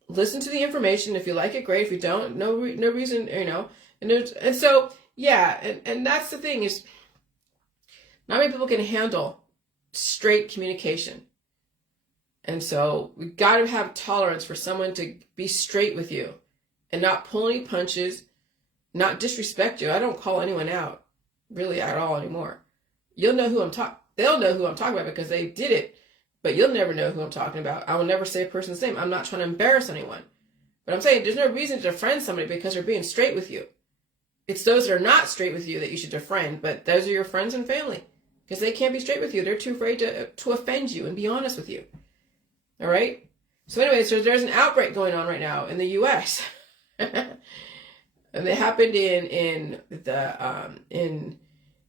Listen to the information. If you like it, great. If you don't, no reason, And so, yeah, and that's the thing is, not many people can handle straight communication. And so we got to have tolerance for someone to be straight with you and not pull any punches, not disrespect you. I don't call anyone out really at all anymore. You'll know who they'll know who I'm talking about because they did it, but you'll never know who I'm talking about. I will never say a person's name. I'm not trying to embarrass anyone. But I'm saying there's no reason to defriend somebody because they're being straight with you. It's those that are not straight with you that you should defriend, but those are your friends and family because they can't be straight with you. They're too afraid to offend you and be honest with you. All right? So anyways, there's an outbreak going on right now in the U.S. And it happened in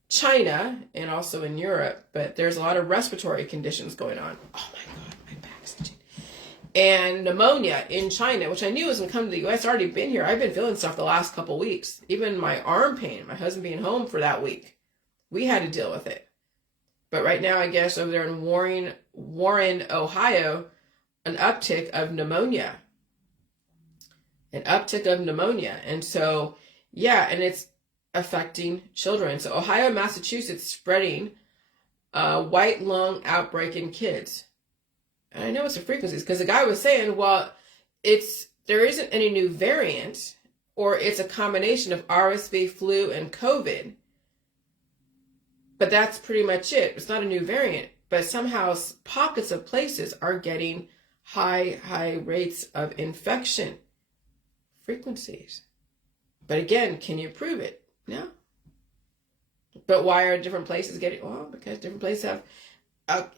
China and also in Europe, but there's a lot of respiratory conditions going on. Oh my God, my back's itching. And pneumonia in China, which I knew was going to come to the U.S. Already been here. I've been feeling stuff the last couple of weeks. Even my arm pain, my husband being home for that week, we had to deal with it. But right now, I guess over there in Warren, Ohio, an uptick of pneumonia. And so, yeah, and it's affecting children. So Ohio, Massachusetts spreading white lung outbreak in kids. And I know it's the frequencies because the guy was saying, well, there isn't any new variant or it's a combination of RSV, flu, and COVID. But that's pretty much it. It's not a new variant, but somehow pockets of places are getting high rates of infection frequencies. But again, can you prove it? No. But why are different places getting, well, because different places have, that's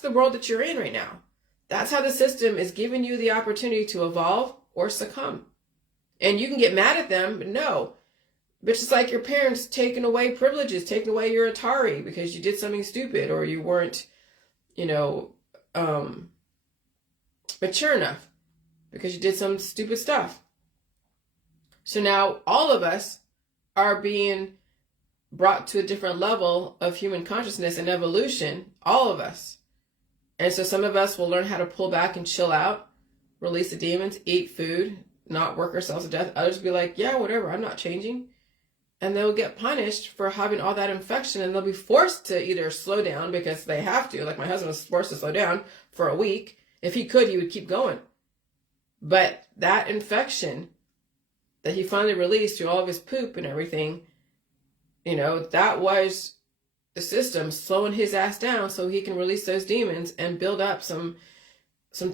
the world that you're in right now. That's how the system is giving you the opportunity to evolve or succumb. And you can get mad at them, but no. But it's like your parents taking away privileges, taking away your Atari because you did something stupid or you weren't, mature enough because you did some stupid stuff. So now all of us are being brought to a different level of human consciousness and evolution, all of us. And so some of us will learn how to pull back and chill out, release the demons, eat food, not work ourselves to death. Others will be like, yeah, whatever, I'm not changing. And they'll get punished for having all that infection and they'll be forced to either slow down because they have to. Like my husband was forced to slow down for a week. If he could, he would keep going. But that infection that he finally released through all of his poop and everything, that was the system slowing his ass down so he can release those demons and build up some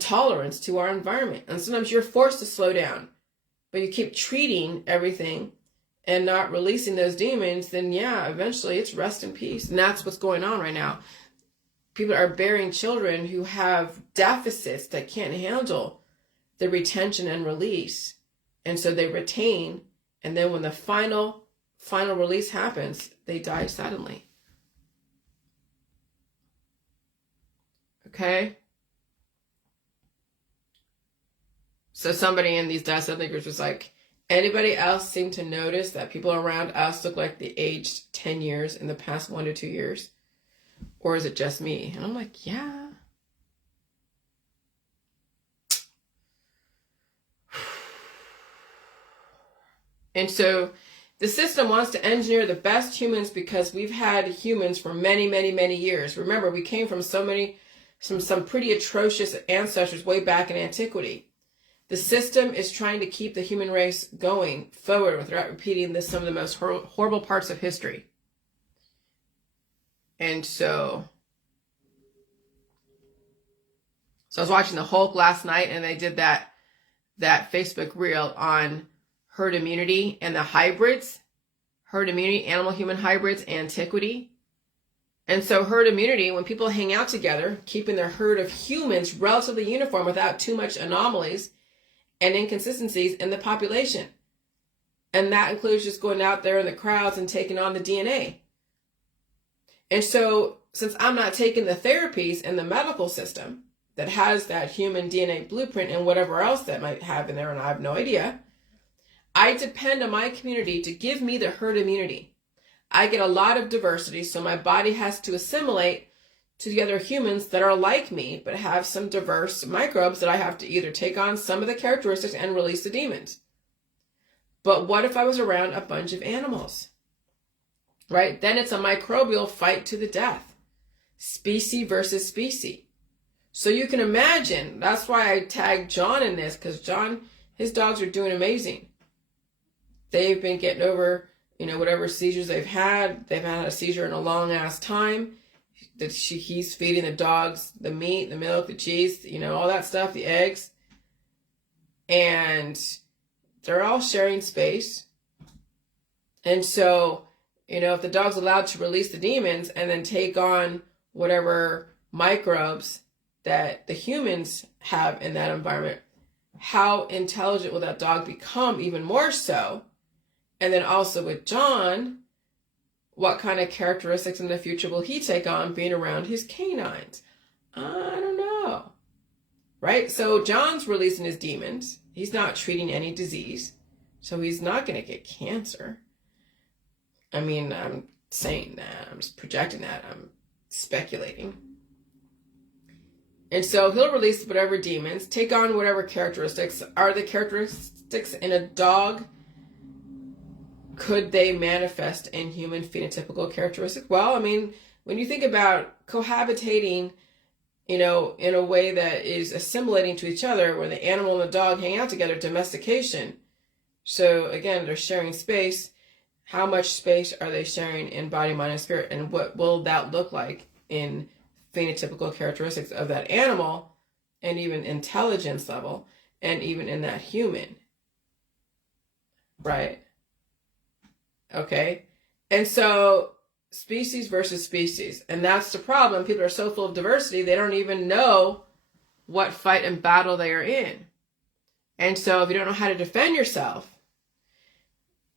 tolerance to our environment. And sometimes you're forced to slow down, but you keep treating everything and not releasing those demons, then yeah, eventually it's rest in peace. And that's what's going on right now. People are bearing children who have deficits that can't handle the retention and release. And so they retain, and then when the final release happens, they die suddenly. Okay? So somebody in these die suddenly groups was like, anybody else seem to notice that people around us look like they aged 10 years in the past 1 to 2 years? Or is it just me? And I'm like, yeah. And so the system wants to engineer the best humans because we've had humans for many, many, many years. Remember, we came from some pretty atrocious ancestors way back in antiquity. The system is trying to keep the human race going forward without repeating some of the most horrible parts of history. And so I was watching the Hulk last night, and they did that Facebook reel on herd immunity and the hybrids, herd immunity, animal-human hybrids, antiquity. And so herd immunity, when people hang out together, keeping their herd of humans relatively uniform without too much anomalies and inconsistencies in the population. And that includes just going out there in the crowds and taking on the DNA. And so since I'm not taking the therapies in the medical system that has that human DNA blueprint and whatever else that might have in there, and I have no idea, I depend on my community to give me the herd immunity. I get a lot of diversity, so my body has to assimilate to the other humans that are like me, but have some diverse microbes that I have to either take on some of the characteristics and release the demons. But what if I was around a bunch of animals? Right? Then it's a microbial fight to the death. Species versus species. So you can imagine, that's why I tagged John in this, because John, his dogs are doing amazing. They've been getting over, whatever seizures they've had. They've had a seizure in a long ass time. He's feeding the dogs the meat, the milk, the cheese, all that stuff, the eggs. And they're all sharing space. And so, if the dog's allowed to release the demons and then take on whatever microbes that the humans have in that environment, how intelligent will that dog become even more so? And then also with John, what kind of characteristics in the future will he take on being around his canines? I don't know. Right? So John's releasing his demons. He's not treating any disease. So he's not going to get cancer. I mean, I'm saying that. I'm just projecting that. I'm speculating. And so he'll release whatever demons, take on whatever characteristics. Are the characteristics in a dog, could they manifest in human phenotypical characteristics? Well, I mean, when you think about cohabitating, in a way that is assimilating to each other, where the animal and the dog hang out together, domestication. So again, they're sharing space. How much space are they sharing in body, mind, and spirit? And what will that look like in phenotypical characteristics of that animal, and even intelligence level, and even in that human? Right? Okay. And so species versus species. And that's the problem. People are so full of diversity, they don't even know what fight and battle they are in. And so if you don't know how to defend yourself,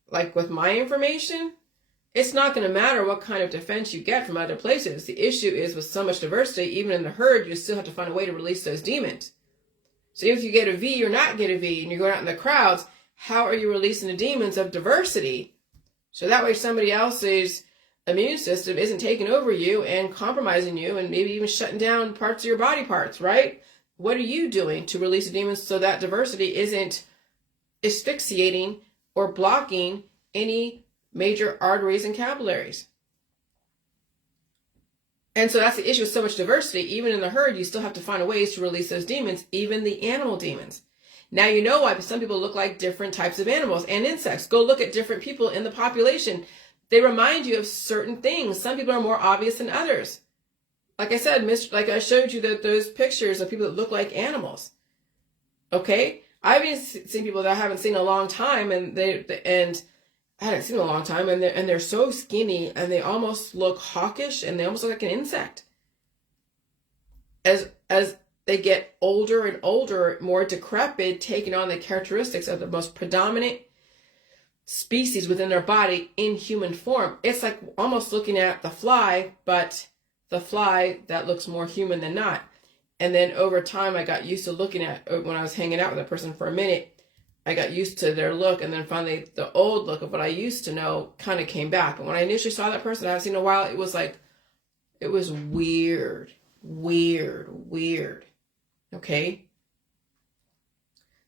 like with my information, it's not going to matter what kind of defense you get from other places. The issue is with so much diversity, even in the herd, you still have to find a way to release those demons. So if you get a V or not get a V, and you're going out in the crowds, how are you releasing the demons of diversity? So that way somebody else's immune system isn't taking over you and compromising you and maybe even shutting down parts of your body parts, right? What are you doing to release the demons so that diversity isn't asphyxiating or blocking any major arteries and capillaries? And so that's the issue with so much diversity. Even in the herd, you still have to find ways to release those demons, even the animal demons. Now you know why some people look like different types of animals and insects. Go look at different people in the population. They remind you of certain things. Some people are more obvious than others. Like I said, like I showed you those pictures of people that look like animals. Okay? I've even seen people that I haven't seen in a long time, and I hadn't seen in a long time, and they're so skinny, and they almost look hawkish, and they almost look like an insect. As they get older and older, more decrepit, taking on the characteristics of the most predominant species within their body in human form. It's like almost looking at the fly, but the fly that looks more human than not. And then over time, I got used to looking at, when I was hanging out with a person for a minute, I got used to their look, and then finally the old look of what I used to know kind of came back. And when I initially saw that person I haven't seen in a while, it was weird. Okay?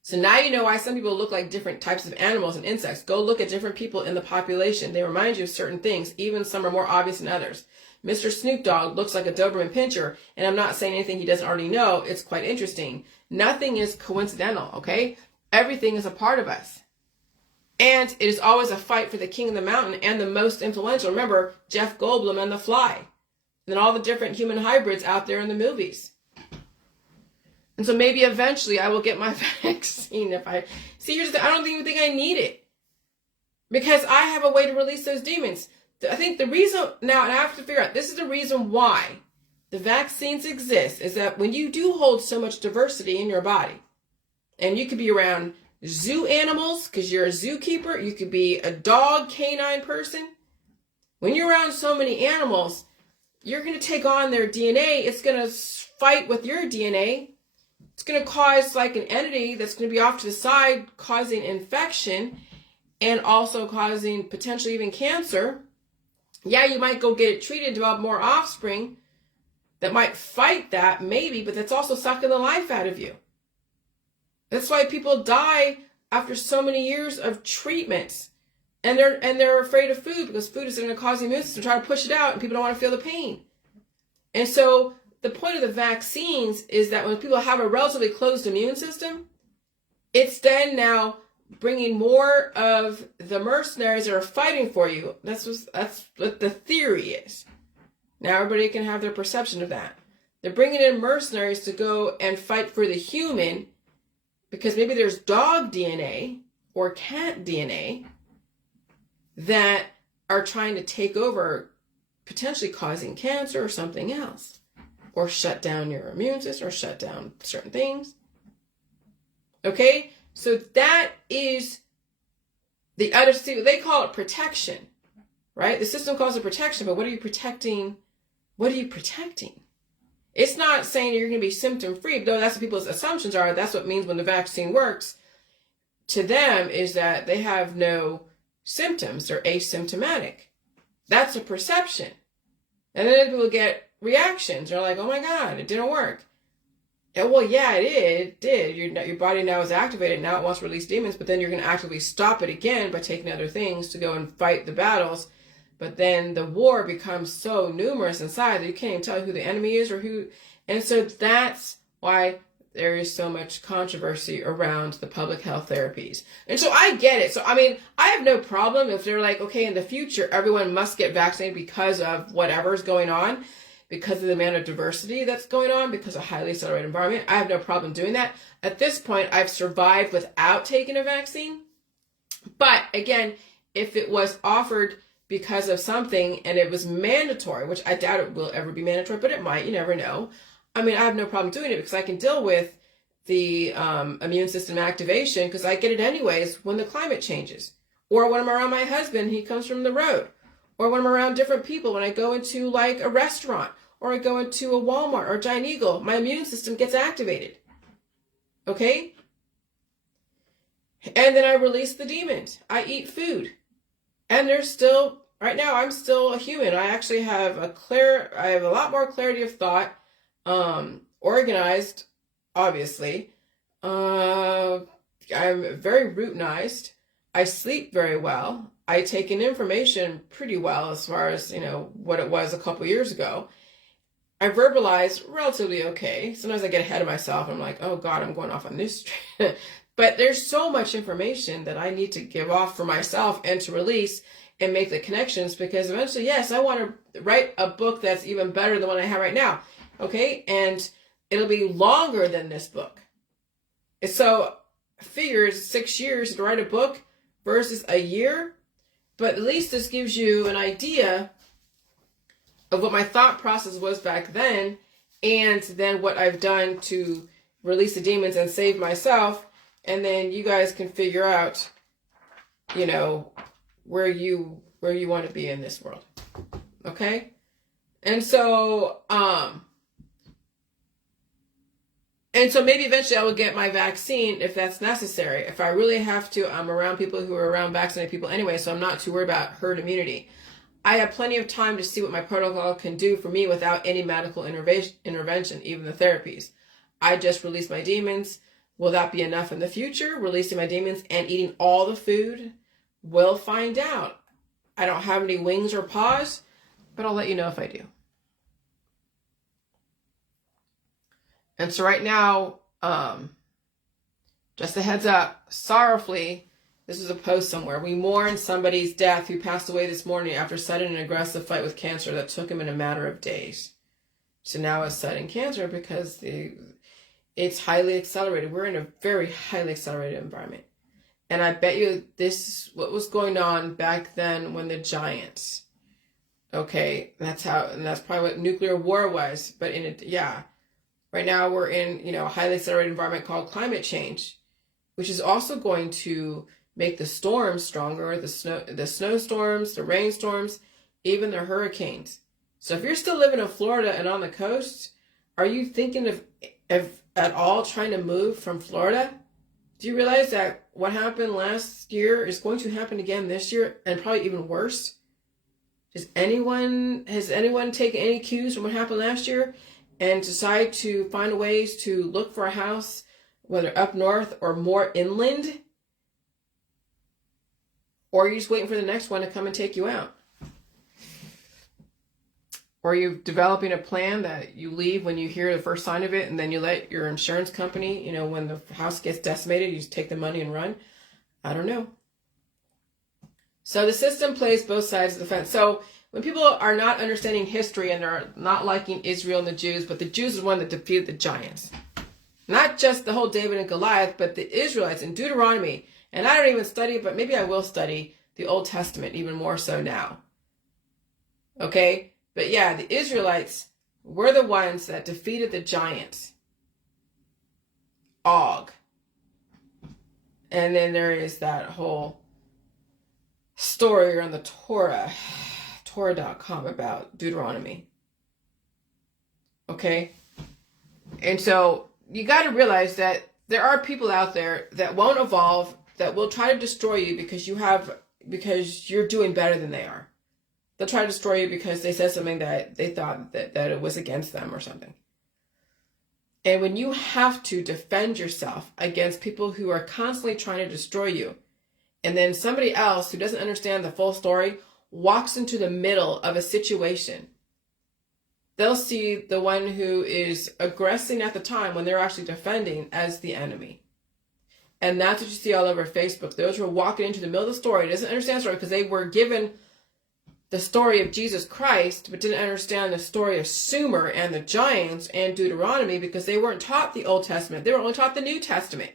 So now you know why some people look like different types of animals and insects. Go look at different people in the population. They remind you of certain things. Even some are more obvious than others. Mr. Snoop Dogg looks like a Doberman Pinscher, and I'm not saying anything he doesn't already know. It's quite interesting. Nothing is coincidental, okay? Everything is a part of us. And it is always a fight for the king of the mountain and the most influential. Remember, Jeff Goldblum and The Fly. And all the different human hybrids out there in the movies. And so maybe eventually I will get my vaccine if I... See, I don't even think I need it. Because I have a way to release those demons. I think the reason, now I have to figure out, this is the reason why the vaccines exist, is that when you do hold so much diversity in your body, and you could be around zoo animals because you're a zookeeper, you could be a dog canine person. When you're around so many animals, you're going to take on their DNA. It's going to fight with your DNA. It's going to cause like an entity that's going to be off to the side, causing infection and also causing potentially even cancer. Yeah, you might go get it treated, develop more offspring that might fight that, maybe, but that's also sucking the life out of you. That's why people die after so many years of treatments. And they're afraid of food, because food is going to cause the immune system to try to push it out, and people don't want to feel the pain. And so the point of the vaccines is that when people have a relatively closed immune system, it's then now bringing more of the mercenaries that are fighting for you. That's what the theory is. Now everybody can have their perception of that. They're bringing in mercenaries to go and fight for the human, because maybe there's dog DNA or cat DNA that are trying to take over, potentially causing cancer or something else, or shut down your immune system, or shut down certain things. Okay? So that is the other, see, they call it protection, right? The system calls it protection, but what are you protecting? What are you protecting? It's not saying you're going to be symptom free, though that's what people's assumptions are. That's what it means when the vaccine works to them, is that they have no symptoms. They're asymptomatic. That's a perception. And then people get reactions. They're like, oh my God, it didn't work. And well, yeah, it did. Your body now is activated. Now it wants to release demons, but then you're going to actively stop it again by taking other things to go and fight the battles. But then the war becomes so numerous inside that you can't even tell who the enemy is or who. And so that's why there is so much controversy around the public health therapies. And so I get it. So, I mean, I have no problem if they're like, okay, in the future, everyone must get vaccinated because of whatever's going on, because of the amount of diversity that's going on, because of a highly accelerated environment. I have no problem doing that. At this point, I've survived without taking a vaccine. But again, if it was offered because of something and it was mandatory, which I doubt it will ever be mandatory, but it might, you never know. I mean, I have no problem doing it because I can deal with the immune system activation, because I get it anyways when the climate changes, or when I'm around my husband, he comes from the road, or when I'm around different people, when I go into like a restaurant, or I go into a Walmart or Giant Eagle, my immune system gets activated. Okay? And then I release the demons. I eat food. And there's still, right now, I'm still a human. I actually have I have a lot more clarity of thought, organized, obviously. I'm very routinized. I sleep very well. I take in information pretty well as far as, what it was a couple years ago. I verbalize relatively okay. Sometimes I get ahead of myself. I'm like, oh God, I'm going off on this. But there's so much information that I need to give off for myself and to release and make the connections, because eventually, yes, I want to write a book that's even better than the one I have right now. Okay? And it'll be longer than this book. So figures 6 years to write a book versus a year. But at least this gives you an idea of what my thought process was back then, and then what I've done to release the demons and save myself. And then you guys can figure out, where you want to be in this world. Okay? And so maybe eventually I will get my vaccine if that's necessary. If I really have to, I'm around people who are around vaccinated people anyway, so I'm not too worried about herd immunity. I have plenty of time to see what my protocol can do for me without any medical intervention, even the therapies. I just release my demons. Will that be enough in the future? Releasing my demons and eating all the food? We'll find out. I don't have any wings or paws, but I'll let you know if I do. And so right now, just a heads up, sorrowfully, this is a post somewhere. We mourn somebody's death who passed away this morning after sudden and aggressive fight with cancer that took him in a matter of days. So now it's sudden cancer because it's highly accelerated. We're in a very highly accelerated environment. And I bet you this is what was going on back then when the giants Okay, and that's probably what nuclear war was. But right now we're in, a highly accelerated environment called climate change, which is also going to make the storms stronger, the snowstorms, the rainstorms, even the hurricanes. So if you're still living in Florida and on the coast, are you thinking of at all trying to move from Florida? Do you realize that what happened last year is going to happen again this year, and probably even worse? Has anyone taken any cues from what happened last year and decide to find ways to look for a house, whether up north or more inland? Or are you just waiting for the next one to come and take you out? Or are you developing a plan that you leave when you hear the first sign of it, and then you let your insurance company, when the house gets decimated, you just take the money and run? I don't know. So the system plays both sides of the fence. So when people are not understanding history and they're not liking Israel and the Jews, but the Jews is one that defeated the giants. Not just the whole David and Goliath, but the Israelites in Deuteronomy. And I don't even study, but maybe I will study the Old Testament even more so now. Okay? But yeah, the Israelites were the ones that defeated the giants. Og. And then there is that whole story on the Torah.com about Deuteronomy. Okay? And so you got to realize that there are people out there that won't evolve, that will try to destroy you because you're doing better than they are. They'll try to destroy you because they said something that they thought that it was against them or something. And when you have to defend yourself against people who are constantly trying to destroy you, and then somebody else who doesn't understand the full story walks into the middle of a situation, they'll see the one who is aggressing at the time when they're actually defending as the enemy. And that's what you see all over Facebook. Those who are walking into the middle of the story, doesn't understand the story because they were given the story of Jesus Christ, but didn't understand the story of Sumer and the giants and Deuteronomy because they weren't taught the Old Testament. They were only taught the New Testament.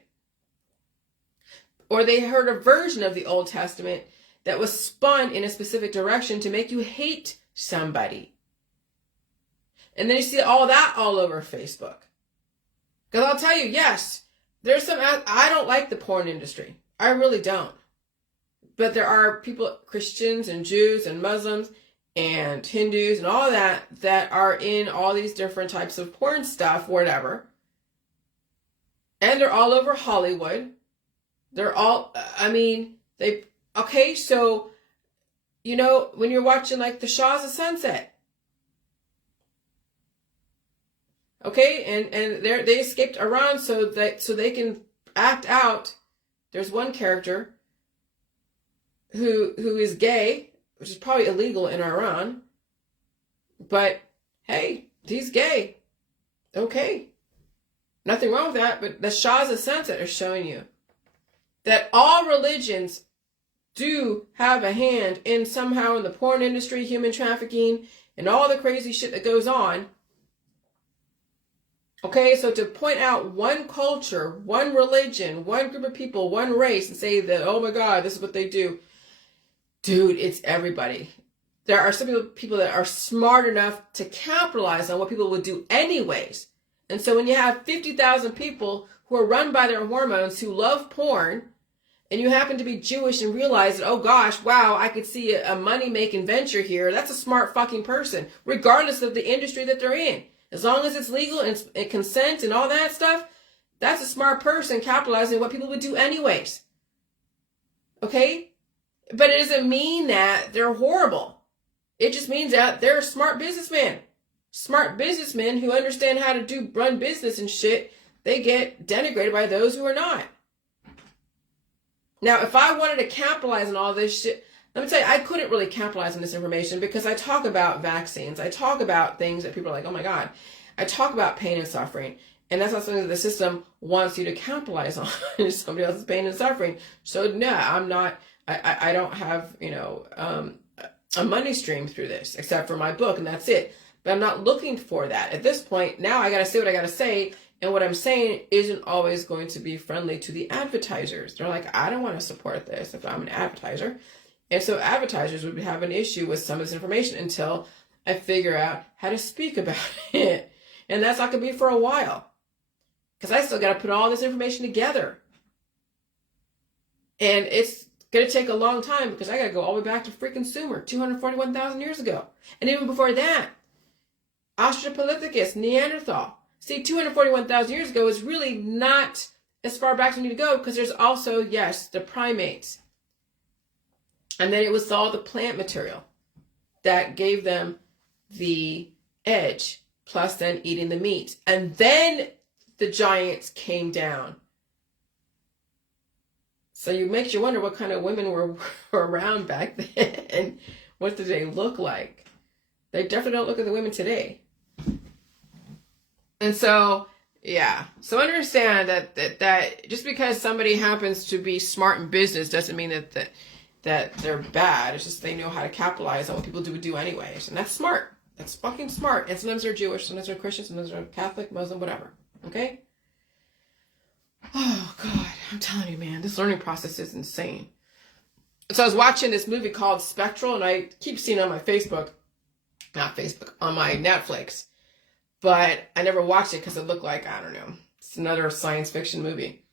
Or they heard a version of the Old Testament that was spun in a specific direction to make you hate somebody. And then you see all that all over Facebook. Because I'll tell you, yes, there's I don't like the porn industry. I really don't. But there are people, Christians and Jews and Muslims and Hindus and all that are in all these different types of porn stuff, whatever. And they're all over Hollywood. They're all, so, when you're watching like the Shaws of Sunset. Okay, and they escaped Iran so they can act out. There's one character who is gay, which is probably illegal in Iran. But hey, he's gay. Okay. Nothing wrong with that, but the Shaws of Sunset are showing you that all religions do have a hand in somehow in the porn industry, human trafficking, and all the crazy shit that goes on. Okay, so to point out one culture, one religion, one group of people, one race, and say that, oh my God, this is what they do. Dude, it's everybody. There are some people that are smart enough to capitalize on what people would do anyways. And so when you have 50,000 people who are run by their hormones, who love porn, and you happen to be Jewish and realize that, oh gosh, wow, I could see a money-making venture here, that's a smart fucking person, regardless of the industry that they're in. As long as it's legal and consent and all that stuff, that's a smart person capitalizing on what people would do anyways. Okay? But it doesn't mean that they're horrible. It just means that they're smart businessmen. Smart businessmen who understand how to run business and shit, they get denigrated by those who are not. Now, if I wanted to capitalize on all this shit, let me tell you, I couldn't really capitalize on this information because I talk about vaccines. I talk about things that people are like, oh my God. I talk about pain and suffering. And that's not something that the system wants you to capitalize on. It's somebody else's pain and suffering. So no, I'm not, I don't have, a money stream through this except for my book, and that's it. But I'm not looking for that. At this point, now I got to say what I got to say. And what I'm saying isn't always going to be friendly to the advertisers. They're like, I don't want to support this if I'm an advertiser. And so advertisers would have an issue with some of this information until I figure out how to speak about it. And that's not going to be for a while, because I still got to put all this information together. And it's going to take a long time, because I got to go all the way back to freaking Sumer, 241,000 years ago. And even before that, Australopithecus, Neanderthal. See, 241,000 years ago is really not as far back as we need to go, because there's also, yes, the primates. And then it was all the plant material that gave them the edge, plus then eating the meat. And then the giants came down. So it makes you wonder what kind of women were around back then, and what did they look like? They definitely don't look like the women today. And so, yeah. So understand that just because somebody happens to be smart in business doesn't mean that they're bad. It's just they know how to capitalize on what people do anyways. And that's smart. That's fucking smart. And sometimes they're Jewish, sometimes they're Christian, sometimes they're Catholic, Muslim, whatever. Okay? Oh, God. I'm telling you, man, this learning process is insane. So I was watching this movie called Spectral, and I keep seeing it on my on my Netflix. But I never watched it because it looked like, I don't know, it's another science fiction movie.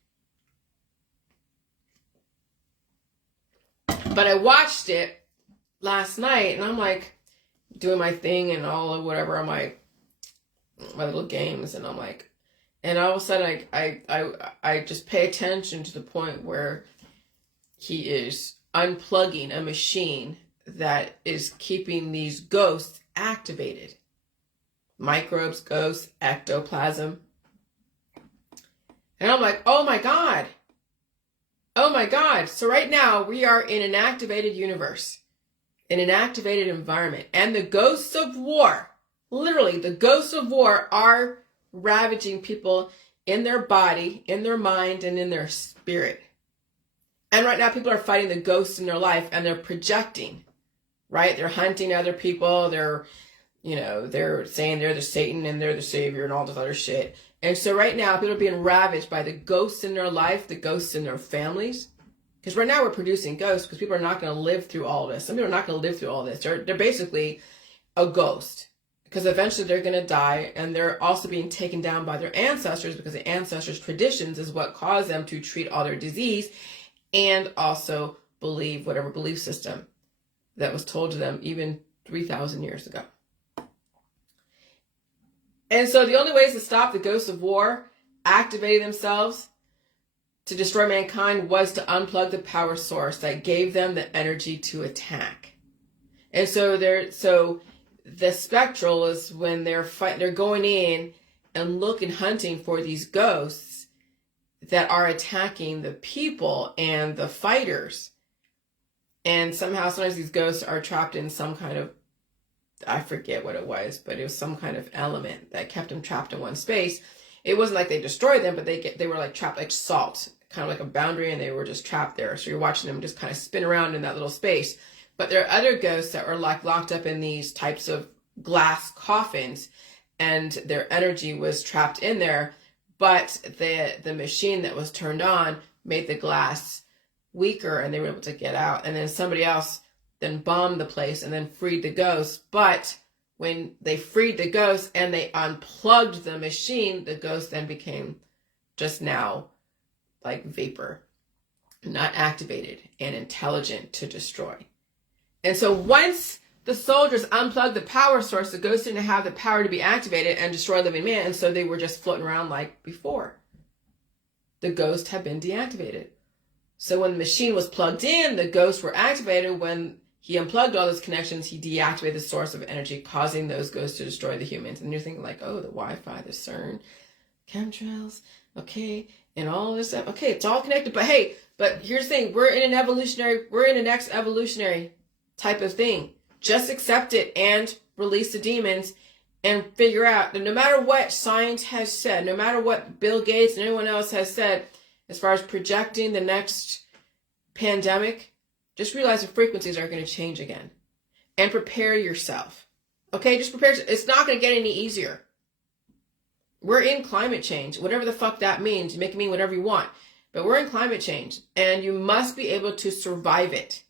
But I watched it last night, and I'm like doing my thing and all of whatever on my little games, and I'm like, and all of a sudden I just pay attention to the point where he is unplugging a machine that is keeping these ghosts activated. Microbes, ghosts, ectoplasm. And I'm like, oh my God. Oh my God. So right now we are in an activated universe, in an activated environment. And the ghosts of war, literally the ghosts of war, are ravaging people in their body, in their mind, and in their spirit. And right now people are fighting the ghosts in their life, and they're projecting, right? They're hunting other people. They're saying they're the Satan and they're the savior and all this other shit. And so right now, people are being ravaged by the ghosts in their life, the ghosts in their families. Because right now we're producing ghosts because people are not going to live through all this. Some people are not going to live through all this. They're basically a ghost. Because eventually they're going to die, and they're also being taken down by their ancestors, because the ancestors' traditions is what caused them to treat all their disease and also believe whatever belief system that was told to them even 3,000 years ago. And so the only ways to stop the ghosts of war activating themselves to destroy mankind was to unplug the power source that gave them the energy to attack. And so the spectral is when they're going in and hunting for these ghosts that are attacking the people and the fighters. And sometimes these ghosts are trapped in some kind of, I forget what it was, but it was some kind of element that kept them trapped in one space. It wasn't like they destroyed them, but they were like trapped like salt, kind of like a boundary, and they were just trapped there. So you're watching them just kind of spin around in that little space. But there are other ghosts that are like locked up in these types of glass coffins, and their energy was trapped in there. But the machine that was turned on made the glass weaker, and they were able to get out. And then somebody else then bombed the place and then freed the ghosts. But when they freed the ghosts and they unplugged the machine, the ghost then became just now like vapor, not activated and intelligent to destroy. And so once the soldiers unplugged the power source, the ghosts didn't have the power to be activated and destroy living man, and so they were just floating around like before. The ghosts had been deactivated. So when the machine was plugged in, the ghosts were activated. When he unplugged all those connections, he deactivated the source of energy, causing those ghosts to destroy the humans. And you're thinking like, oh, the Wi-Fi, the CERN, chemtrails, okay, and all this stuff. Okay, it's all connected. But hey, here's the thing. We're in the next evolutionary type of thing. Just accept it and release the demons and figure out that no matter what science has said, no matter what Bill Gates and anyone else has said, as far as projecting the next pandemic, just realize the frequencies are going to change again. And prepare yourself. Okay, just prepare. It's not going to get any easier. We're in climate change. Whatever the fuck that means. You make it mean whatever you want. But we're in climate change. And you must be able to survive it.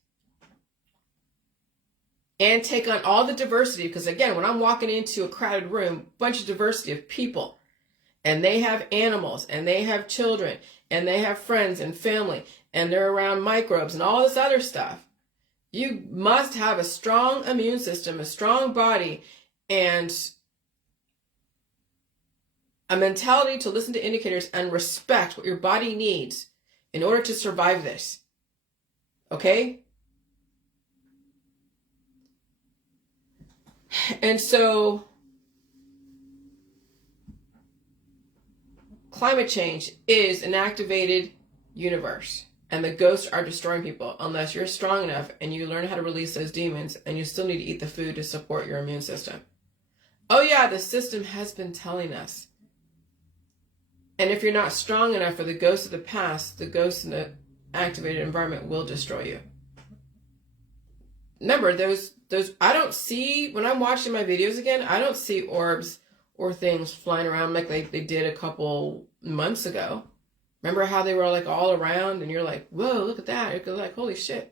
and take on all the diversity. Because again, when I'm walking into a crowded room, bunch of diversity of people, and they have animals, and they have children, and they have friends and family, and they're around microbes and all this other stuff. You must have a strong immune system, a strong body, and a mentality to listen to indicators and respect what your body needs in order to survive this. Okay? And so, climate change is an activated universe. And the ghosts are destroying people unless you're strong enough and you learn how to release those demons, and you still need to eat the food to support your immune system. Oh yeah, the system has been telling us. And if you're not strong enough for the ghosts of the past, the ghosts in the activated environment will destroy you. Remember, those I don't see, when I'm watching my videos again, I don't see orbs or things flying around like they did a couple months ago. Remember how they were like all around and you're like, whoa, look at that. You're like, holy shit.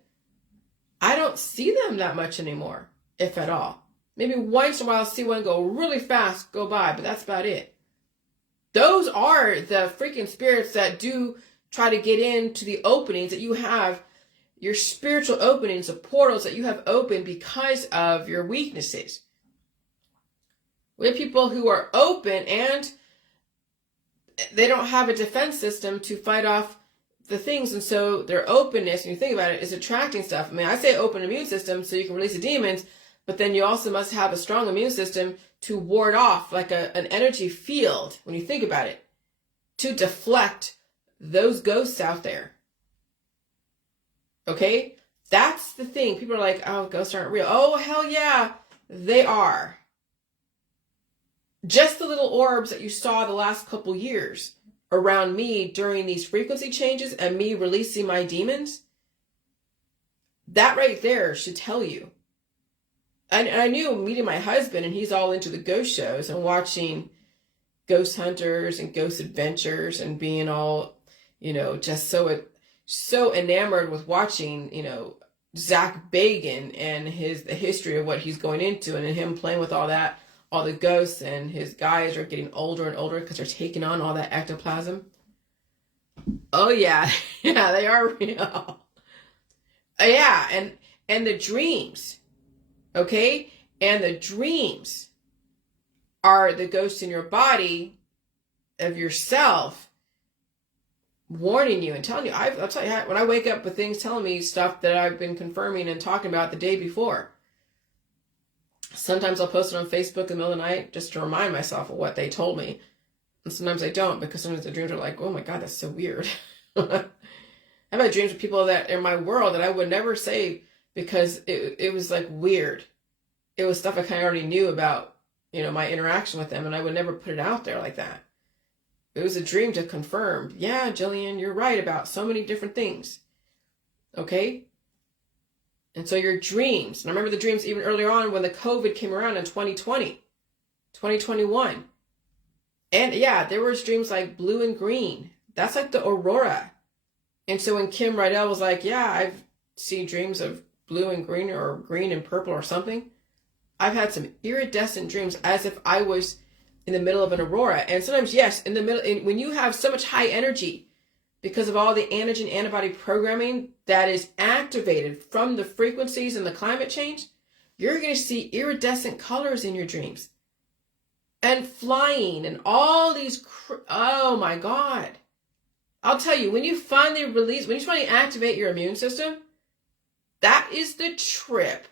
I don't see them that much anymore, if at all. Maybe once in a while I'll see one go really fast, go by, but that's about it. Those are the freaking spirits that do try to get into the openings that you have, your spiritual openings, the portals that you have open because of your weaknesses. We have people who are open and they don't have a defense system to fight off the things. And so their openness, when you think about it, is attracting stuff. I mean, I say open immune system so you can release the demons, but then you also must have a strong immune system to ward off, like an energy field, when you think about it, to deflect those ghosts out there. Okay? That's the thing. People are like, oh, ghosts aren't real. Oh, hell yeah, they are. Just the little orbs that you saw the last couple years around me during these frequency changes and me releasing my demons, that right there should tell you. I knew meeting my husband, and he's all into the ghost shows and watching Ghost Hunters and Ghost Adventures and being all, just so enamored with watching, Zach Bagan and the history of what he's going into, and him playing with all that, all the ghosts, and his guys are getting older and older because they're taking on all that ectoplasm. Oh yeah, yeah, they are real. Yeah, and the dreams. Okay? And the dreams are the ghosts in your body of yourself warning you and telling you. I'll tell you, when I wake up with things telling me stuff that I've been confirming and talking about the day before. Sometimes I'll post it on Facebook in the middle of the night just to remind myself of what they told me. And sometimes I don't, because sometimes the dreams are like, oh my God, that's so weird. I've had dreams with people that in my world that I would never say, because it was like weird. It was stuff I kind of already knew about, my interaction with them, and I would never put it out there like that. It was a dream to confirm, yeah, Jillian, you're right about so many different things. Okay? And so your dreams, and I remember the dreams even earlier on when the COVID came around in 2020, 2021. And yeah, there was dreams like blue and green. That's like the aurora. And so when Kim Rydell was like, yeah, I've seen dreams of blue and green or green and purple or something. I've had some iridescent dreams as if I was in the middle of an aurora. And sometimes, yes, in the middle, when you have so much high energy because of all the antigen antibody programming that is activated from the frequencies and the climate change, you're going to see iridescent colors in your dreams and flying and all these, oh my God. I'll tell you, when you finally activate your immune system, that is the trip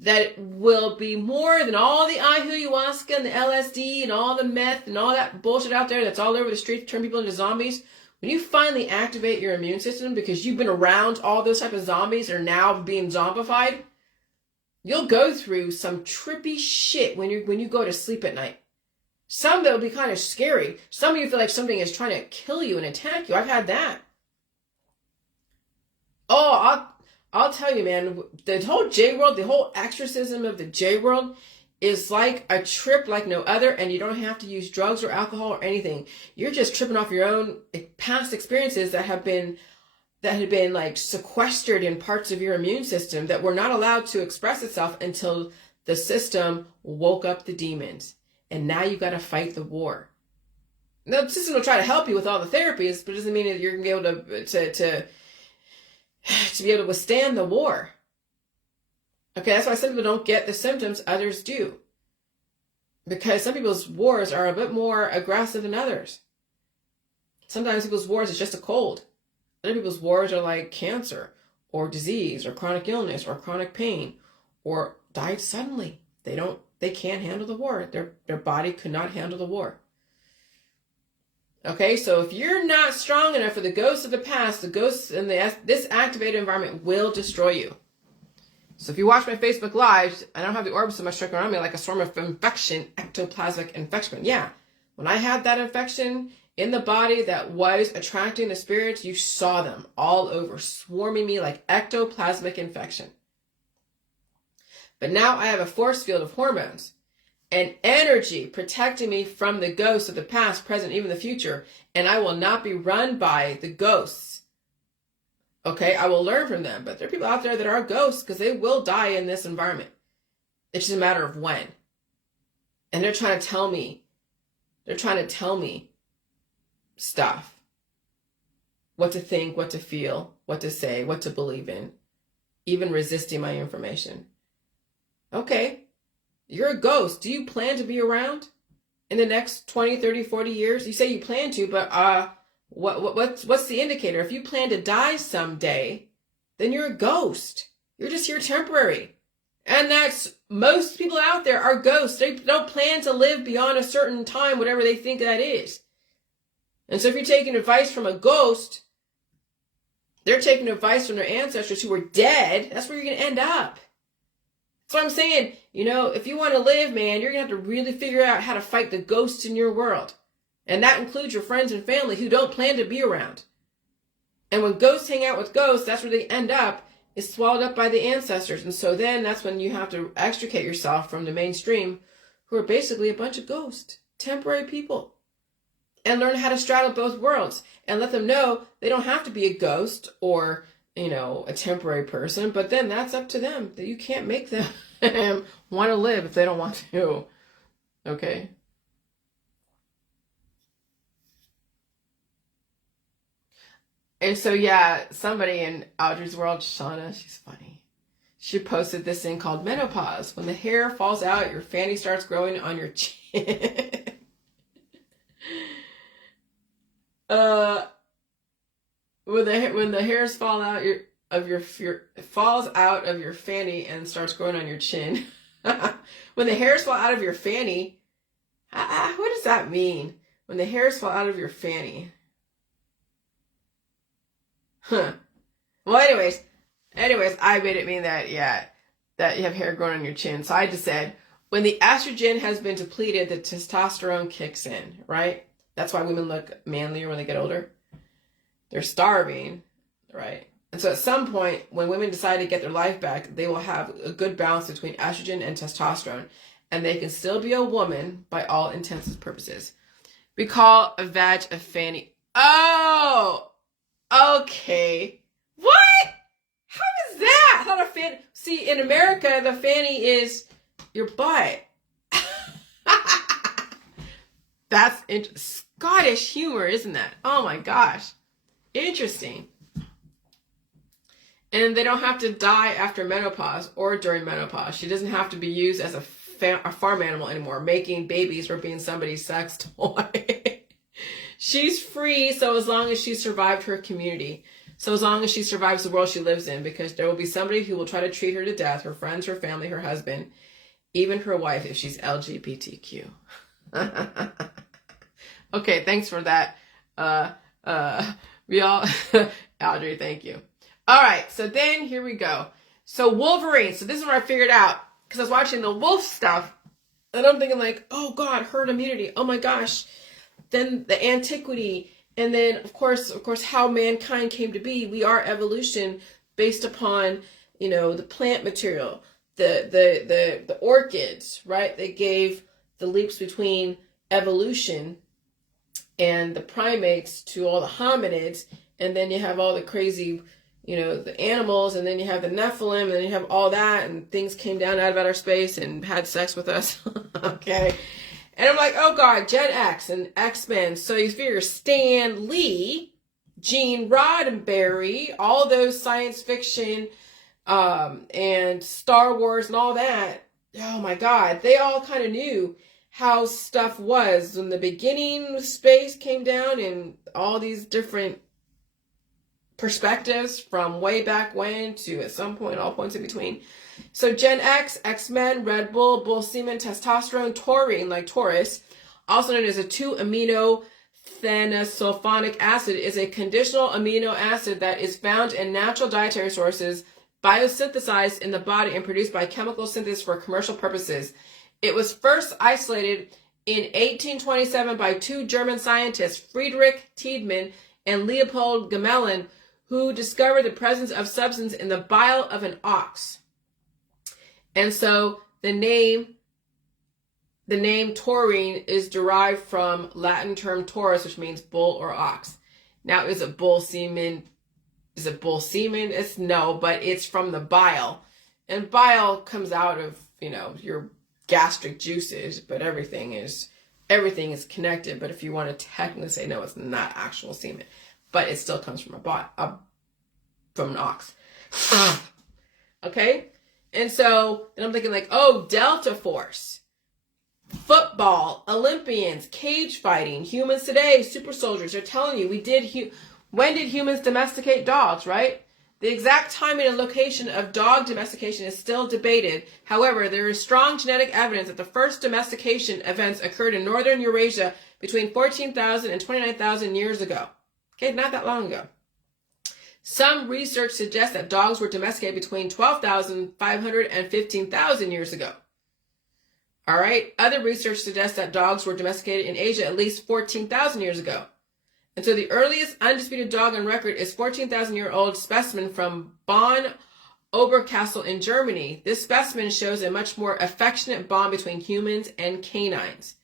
that will be more than all the ayahuasca and the LSD and all the meth and all that bullshit out there that's all over the street to turn people into zombies. When you finally activate your immune system because you've been around all those type of zombies that are now being zombified, you'll go through some trippy shit when you go to sleep at night. Some of it will be kind of scary. Some of you feel like something is trying to kill you and attack you. I've had that. Oh, I'll tell you, man, the whole J-World, the whole exorcism of the J-World is like a trip like no other, and you don't have to use drugs or alcohol or anything. You're just tripping off your own past experiences that have been that had been like sequestered in parts of your immune system that were not allowed to express itself until the system woke up the demons. And now you got to fight the war. Now, the system will try to help you with all the therapies, but it doesn't mean that you're going to be able to be able to withstand the war. Okay, that's why some people don't get the symptoms, others do. Because some people's wars are a bit more aggressive than others. Sometimes people's wars is just a cold. Other people's wars are like cancer or disease or chronic illness or chronic pain or died suddenly. They can't handle the war. Their body could not handle the war. Okay, so if you're not strong enough for the ghosts of the past, the ghosts in this activated environment will destroy you. So if you watch my Facebook Lives, I don't have the orbs so much stuck around me like a swarm of infection, ectoplasmic infection. Yeah, when I had that infection in the body that was attracting the spirits, you saw them all over, swarming me like ectoplasmic infection. But now I have a force field of hormones and energy protecting me from the ghosts of the past, present, even the future. And I will not be run by the ghosts. Okay, I will learn from them. But there are people out there that are ghosts because they will die in this environment. It's just a matter of when. And they're trying to tell me stuff. What to think, what to feel, what to say, what to believe in. Even resisting my information. Okay, you're a ghost. Do you plan to be around in the next 20, 30, 40 years? You say you plan to, but what's the indicator? If you plan to die someday, then you're a ghost. You're just here temporary. And that's, most people out there are ghosts. They don't plan to live beyond a certain time, whatever they think that is. And so if you're taking advice from a ghost, they're taking advice from their ancestors who were dead. That's where you're going to end up. So I'm saying, if you want to live, man, you're going to have to really figure out how to fight the ghosts in your world. And that includes your friends and family who don't plan to be around. And when ghosts hang out with ghosts, that's where they end up, is swallowed up by the ancestors. And so then that's when you have to extricate yourself from the mainstream, who are basically a bunch of ghosts, temporary people. And learn how to straddle both worlds. And let them know they don't have to be a ghost or a temporary person, but then that's up to them. That you can't make them want to live if they don't want to. Okay. And so, yeah, somebody in Audrey's world, Shauna, she's funny. She posted this thing called menopause. When the hair falls out, your fanny starts growing on your chin. When the hairs fall out falls out of your fanny and starts growing on your chin. When the hairs fall out of your fanny, what does that mean? When the hairs fall out of your fanny. Huh. Well, anyways, I made it mean that you have hair growing on your chin. So I just said, when the estrogen has been depleted, the testosterone kicks in, right? That's why women look manlier when they get older. They're starving, right? And so at some point, when women decide to get their life back, they will have a good balance between estrogen and testosterone. And they can still be a woman by all intents and purposes. We call a vag a fanny. Oh, okay. What? How is that? I thought a fanny. See, in America, the fanny is your butt. That's Scottish humor, isn't that? Oh my gosh. Interesting. And they don't have to die after menopause or during menopause. She doesn't have to be used as a farm animal anymore, making babies or being somebody's sex toy. She's free, so as long as she survived her community. So as long as she survives the world she lives in, because there will be somebody who will try to treat her to death, her friends, her family, her husband, even her wife if she's LGBTQ. Okay, thanks for that. We all, Audrey, thank you. All right, so then here we go. So Wolverine. So this is what I figured out, because I was watching the wolf stuff, and I'm thinking like, oh God, herd immunity. Oh my gosh. Then the antiquity, and then of course, how mankind came to be. We are evolution based upon, the plant material, the orchids, right? They gave the leaps between evolution and the primates to all the hominids, and then you have all the crazy, the animals, and then you have the Nephilim, and then you have all that, and things came down out of outer space and had sex with us. Okay. And I'm like, oh God, Gen X and X-Men. So you figure Stan Lee, Gene Roddenberry, all those science fiction, and Star Wars and all that. Oh my God, they all kind of knew how stuff was when the beginning space came down, and all these different perspectives from way back when to at some point, all points in between. So Gen X, X-Men, Red Bull, bull semen, testosterone, taurine, like Taurus, also known as a 2-amino thenosulfonic acid, is a conditional amino acid that is found in natural dietary sources, biosynthesized in the body, and produced by chemical synthesis for commercial purposes. It was first isolated in 1827 by two German scientists, Friedrich Tiedemann and Leopold Gmelin, who discovered the presence of substance in the bile of an ox. And so the name taurine is derived from Latin term taurus, which means bull or ox. Now, is it bull semen? It's no, but it's from the bile. And bile comes out of, your gastric juices, but everything is connected. But if you want to technically say no, it's not actual semen, but it still comes from from an ox. Okay? And so then I'm thinking like, oh, Delta Force, football, Olympians, cage fighting, humans today, super soldiers. They're telling you when did humans domesticate dogs, right? The exact timing and location of dog domestication is still debated. However, there is strong genetic evidence that the first domestication events occurred in northern Eurasia between 14,000 and 29,000 years ago. Okay, not that long ago. Some research suggests that dogs were domesticated between 12,500 and 15,000 years ago. All right. Other research suggests that dogs were domesticated in Asia at least 14,000 years ago. And so the earliest undisputed dog on record is 14,000-year-old specimen from Bonn Oberkassel in Germany. This specimen shows a much more affectionate bond between humans and canines.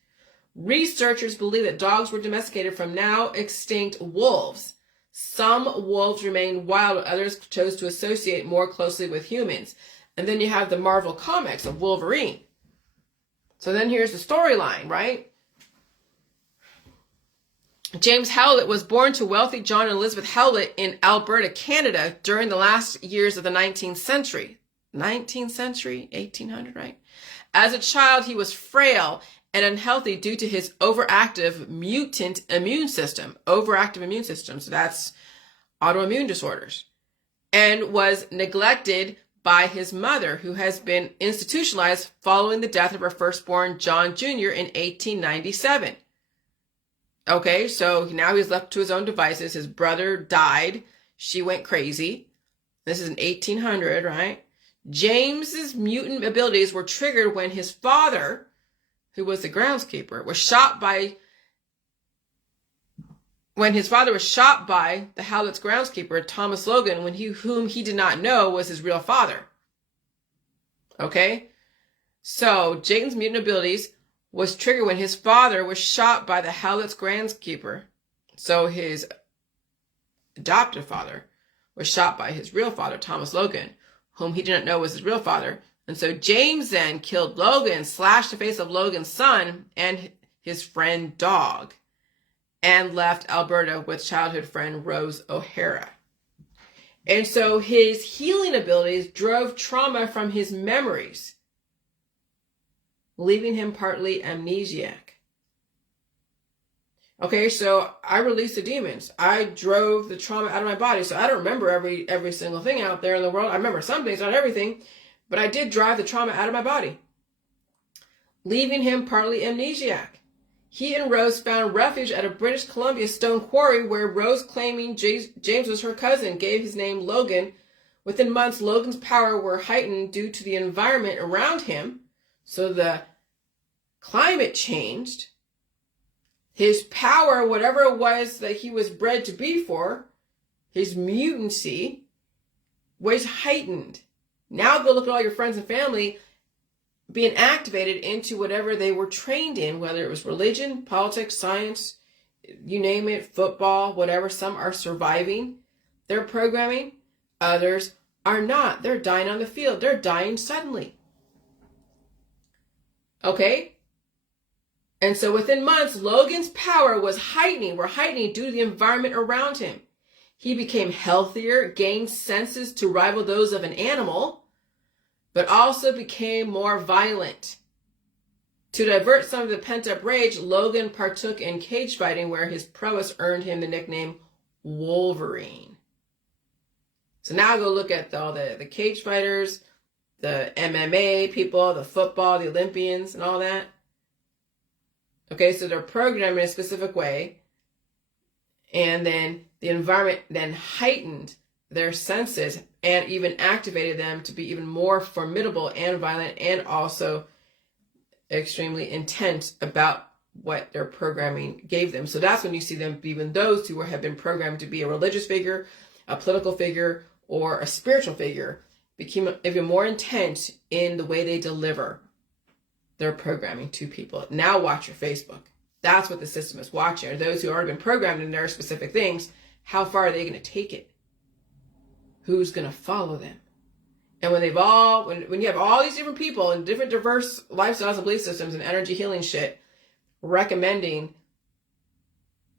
Researchers believe that dogs were domesticated from now extinct wolves. Some wolves remain wild, while others chose to associate more closely with humans. And then you have the Marvel comics of Wolverine. So then here's the storyline, right? James Howlett was born to wealthy John and Elizabeth Howlett in Alberta, Canada during the last years of the 19th century. 19th century? 1800, right? As a child, he was frail and unhealthy due to his overactive mutant immune system. Overactive immune system, so that's autoimmune disorders. And was neglected by his mother, who has been institutionalized following the death of her firstborn, John Jr., in 1897. Okay, so now he's left to his own devices. His brother died. She went crazy. This is in 1800, right? James's mutant abilities were triggered when his father, who was the groundskeeper, was shot by the Howlett's groundskeeper, Thomas Logan, whom he did not know was his real father. Okay? So James' mutant abilities was triggered when his father was shot by the Howlett's groundskeeper. So his adoptive father was shot by his real father, Thomas Logan, whom he didn't know was his real father. And so James then killed Logan, slashed the face of Logan's son and his friend dog, and left Alberta with childhood friend Rose O'Hara. And so his healing abilities drove trauma from his memories, leaving him partly amnesiac. Okay, so I released the demons. I drove the trauma out of my body. So I don't remember every single thing out there in the world. I remember some things, not everything, but I did drive the trauma out of my body, leaving him partly amnesiac. He and Rose found refuge at a British Columbia stone quarry where Rose, claiming James was her cousin, gave his name Logan. Within months, Logan's power were heightened due to the environment around him. So the climate changed. His power, whatever it was that he was bred to be for, his mutancy, was heightened. Now go look at all your friends and family being activated into whatever they were trained in, whether it was religion, politics, science, you name it, football, whatever. Some are surviving their programming. Others are not. They're dying on the field. They're dying suddenly. Okay? And so within months, Logan's power was heightening due to the environment around him. He became healthier, gained senses to rival those of an animal, but also became more violent. To divert some of the pent-up rage, Logan partook in cage fighting, where his prowess earned him the nickname Wolverine. So now go look at all the cage fighters, the MMA people, the football, the Olympians, and all that. Okay, so they're programmed in a specific way, and then the environment then heightened their senses and even activated them to be even more formidable and violent, and also extremely intense about what their programming gave them. So that's when you see them, even those who have been programmed to be a religious figure, a political figure, or a spiritual figure, became even more intense in the way they deliver their programming to people. Now watch your Facebook. That's what the system is watching. Or those who have already been programmed in their specific things, how far are they going to take it? Who's going to follow them? And when when you have all these different people and different diverse lifestyles and belief systems and energy healing shit, recommending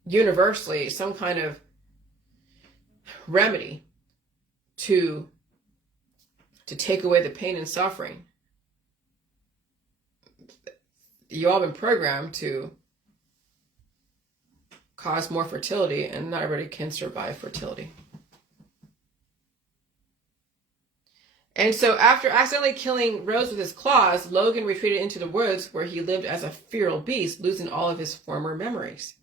universally some kind of remedy to take away the pain and suffering, you all been programmed to cause more fertility, and not everybody can survive fertility. And so after accidentally killing Rose with his claws, Logan retreated into the woods, where he lived as a feral beast, losing all of his former memories.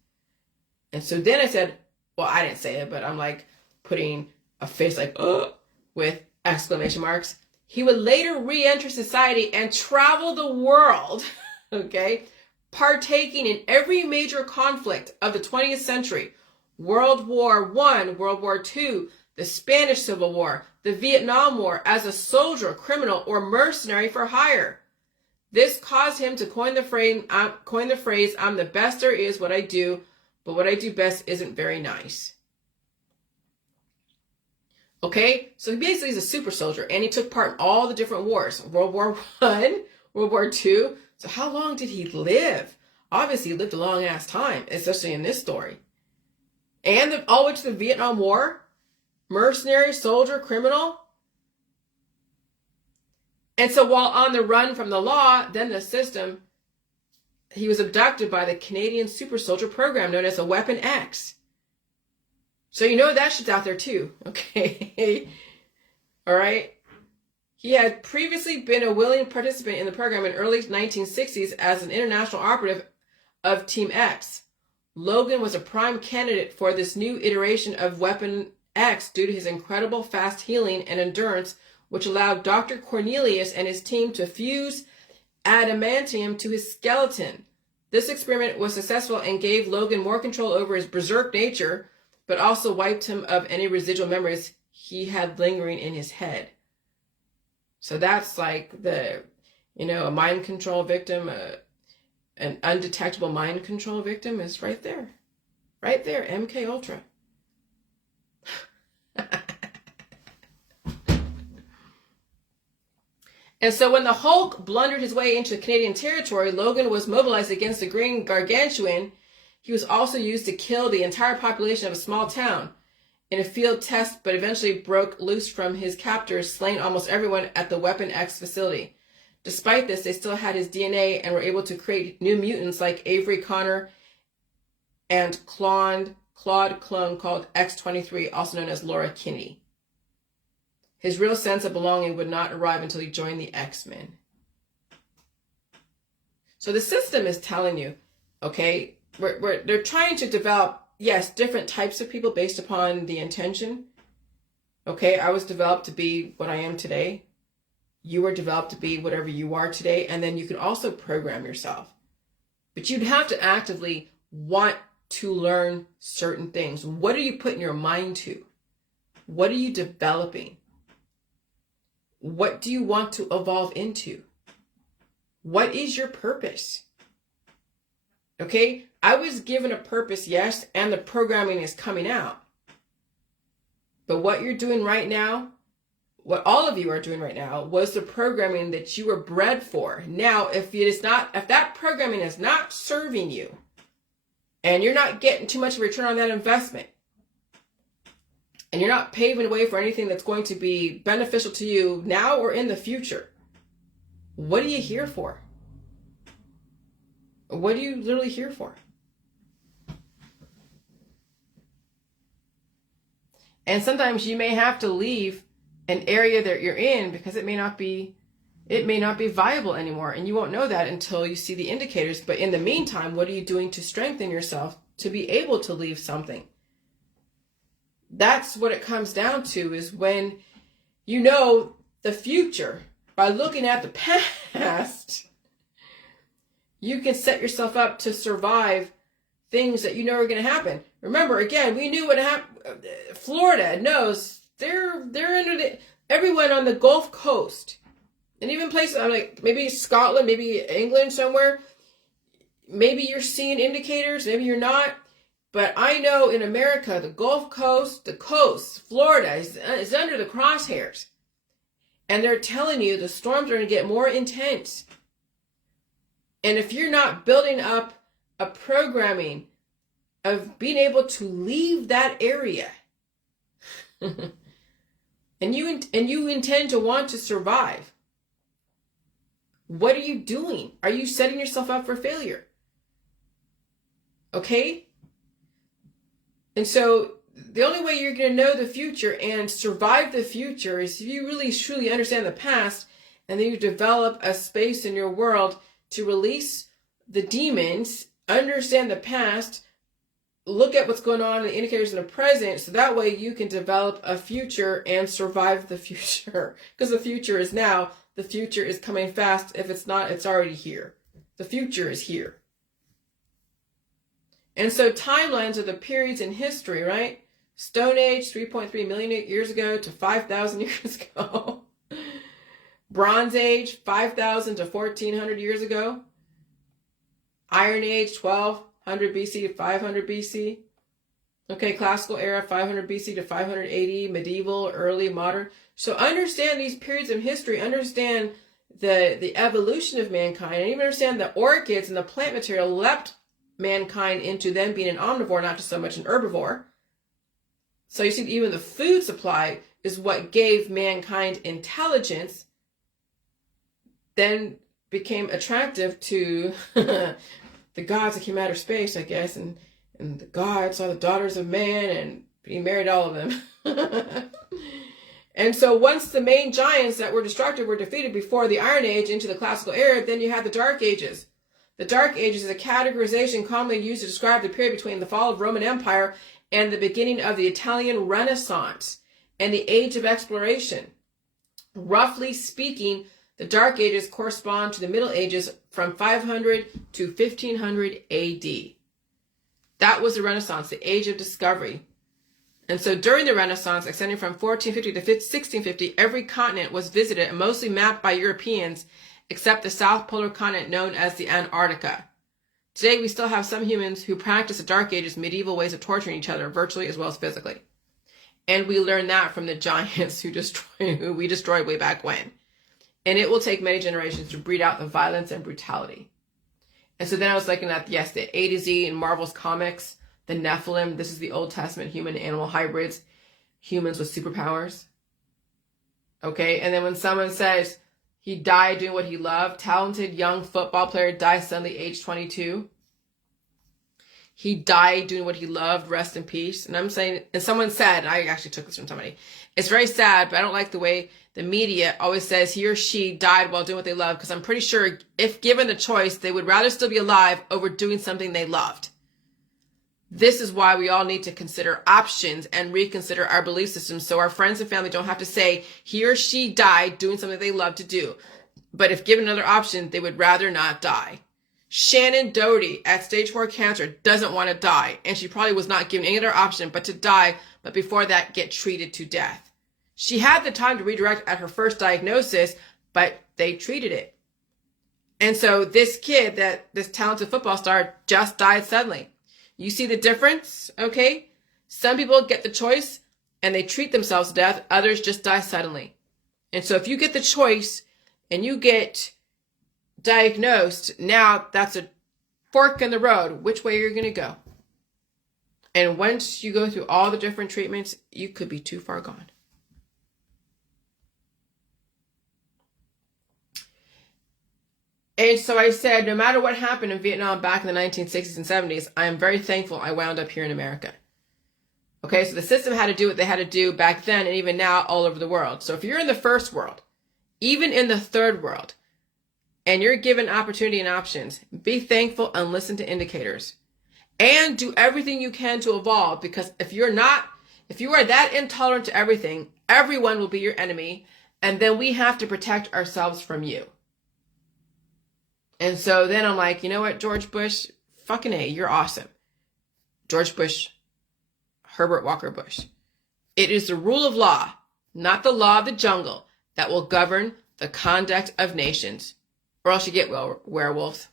And so then I said, well, I didn't say it, but I'm like putting a face like, ugh, with exclamation marks. He would later re-enter society and travel the world, okay, partaking in every major conflict of the 20th century. World War I, World War II, the Spanish Civil War, the Vietnam War, as a soldier, criminal, or mercenary for hire. This caused him to coin the phrase, I'm the best there is what I do, but what I do best isn't very nice. Okay, so he basically is a super soldier, and he took part in all the different wars. World War I, World War II. So how long did he live? Obviously, he lived a long-ass time, especially in this story. And all the way to the Vietnam War. Mercenary, soldier, criminal. And so while on the run from the law, then the system, he was abducted by the Canadian super soldier program known as a Weapon X. So you know that shit's out there too, okay? All right? He had previously been a willing participant in the program in early 1960s as an international operative of Team X. Logan was a prime candidate for this new iteration of Weapon X due to his incredible fast healing and endurance, which allowed Dr. Cornelius and his team to fuse adamantium to his skeleton. This experiment was successful and gave Logan more control over his berserk nature, but also wiped him of any residual memories he had lingering in his head. So that's like a mind control victim, an undetectable mind control victim is right there. Right there, MK Ultra. And so when the Hulk blundered his way into Canadian territory, Logan was mobilized against the Green Gargantuan. He was also used to kill the entire population of a small town in a field test, but eventually broke loose from his captors, slaying almost everyone at the Weapon X facility. Despite this, they still had his DNA and were able to create new mutants like Avery Connor and Claude clone called X-23, also known as Laura Kinney. His real sense of belonging would not arrive until he joined the X-Men. So the system is telling you, okay, they're trying to develop, yes, different types of people based upon the intention. Okay, I was developed to be what I am today. You were developed to be whatever you are today. And then you can also program yourself. But you'd have to actively want to learn certain things. What are you putting your mind to? What are you developing? What do you want to evolve into? What is your purpose? Okay? I was given a purpose, yes, and the programming is coming out. But what you're doing right now, what all of you are doing right now, was the programming that you were bred for. Now, if that programming is not serving you, and you're not getting too much of a return on that investment, and you're not paving the way for anything that's going to be beneficial to you now or in the future, what are you here for? What are you literally here for? And sometimes you may have to leave an area that you're in because it may not be viable anymore, and you won't know that until you see the indicators. But in the meantime, what are you doing to strengthen yourself to be able to leave something? That's what it comes down to, is when you know the future by looking at the past, you can set yourself up to survive things that you know are going to happen. Remember, again, we knew what happened. Florida knows they're under everyone on the Gulf Coast, and even places like maybe Scotland, maybe England somewhere. Maybe you're seeing indicators, maybe you're not. But I know in America, the Gulf Coast, the coast, Florida is under the crosshairs. And they're telling you the storms are going to get more intense. And if you're not building up a programming of being able to leave that area, and you intend to want to survive, what are you doing? Are you setting yourself up for failure? Okay? And so the only way you're going to know the future and survive the future is if you really truly understand the past, and then you develop a space in your world to release the demons, understand the past, look at what's going on in the indicators in the present, so that way you can develop a future and survive the future. Because the future is now. The future is coming fast. If it's not, it's already here. The future is here. And so timelines are the periods in history, right? Stone Age, 3.3 million years ago to 5,000 years ago. Bronze Age, 5,000 to 1,400 years ago. Iron Age, 1,200 BC to 500 BC. Okay, Classical Era, 500 BC to 580. Medieval, early, modern. So understand these periods of history. Understand the evolution of mankind. And even understand the orchids and the plant material leapt mankind into them being an omnivore, not just so much an herbivore. So you see, even the food supply is what gave mankind intelligence, then became attractive to the gods that came out of space, I guess, and the gods saw the daughters of man, and he married all of them. And so once the main giants that were destructive were defeated before the Iron Age into the Classical Era, then you had the Dark Ages. The Dark Ages is a categorization commonly used to describe the period between the fall of Roman Empire and the beginning of the Italian Renaissance and the Age of Exploration. Roughly speaking, the Dark Ages correspond to the Middle Ages from 500 to 1500 AD. That was the Renaissance, the Age of Discovery. And so during the Renaissance, extending from 1450 to 1650, every continent was visited and mostly mapped by Europeans, except the South Polar continent known as the Antarctica. Today, we still have some humans who practice the Dark Ages medieval ways of torturing each other, virtually as well as physically. And we learned that from the giants who we destroyed way back when. And it will take many generations to breed out the violence and brutality. And so then I was looking at, yes, the A to Z in Marvel's comics, the Nephilim. This is the Old Testament human-animal hybrids, humans with superpowers. Okay, and then when someone says he died doing what he loved, talented young football player dies suddenly age 22. He died doing what he loved, rest in peace. And I'm saying, and someone said, and I actually took this from somebody, it's very sad, but I don't like the way the media always says he or she died while doing what they love, because I'm pretty sure if given the choice, they would rather still be alive over doing something they loved. This is why we all need to consider options and reconsider our belief systems so our friends and family don't have to say he or she died doing something they love to do. But if given another option, they would rather not die. Shannon Doherty at stage 4 cancer doesn't want to die, and she probably was not given any other option but to die, but before that get treated to death. She had the time to redirect at her first diagnosis, but they treated it. And so this kid, this talented football star, just died suddenly. You see the difference, okay? Some people get the choice and they treat themselves to death. Others just die suddenly. And so if you get the choice and you get diagnosed, now that's a fork in the road, which way you're going to go. And once you go through all the different treatments, you could be too far gone. And so I said, no matter what happened in Vietnam back in the 1960s and 70s, I am very thankful I wound up here in America. Okay, so the system had to do what they had to do back then and even now all over the world. So if you're in the first world, even in the third world, and you're given opportunity and options, be thankful and listen to indicators. And do everything you can to evolve, because if you are that intolerant to everything, everyone will be your enemy, and then we have to protect ourselves from you. And so then I'm like, you know what, George Bush, fucking A, you're awesome. George Bush, Herbert Walker Bush. It is the rule of law, not the law of the jungle, that will govern the conduct of nations, or else you get werewolves.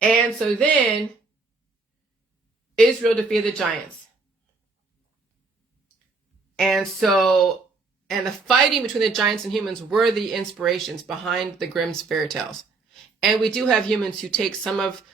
And so then Israel defeated the giants. And the fighting between the giants and humans were the inspirations behind the Grimm's fairy tales. And we do have humans who take on some of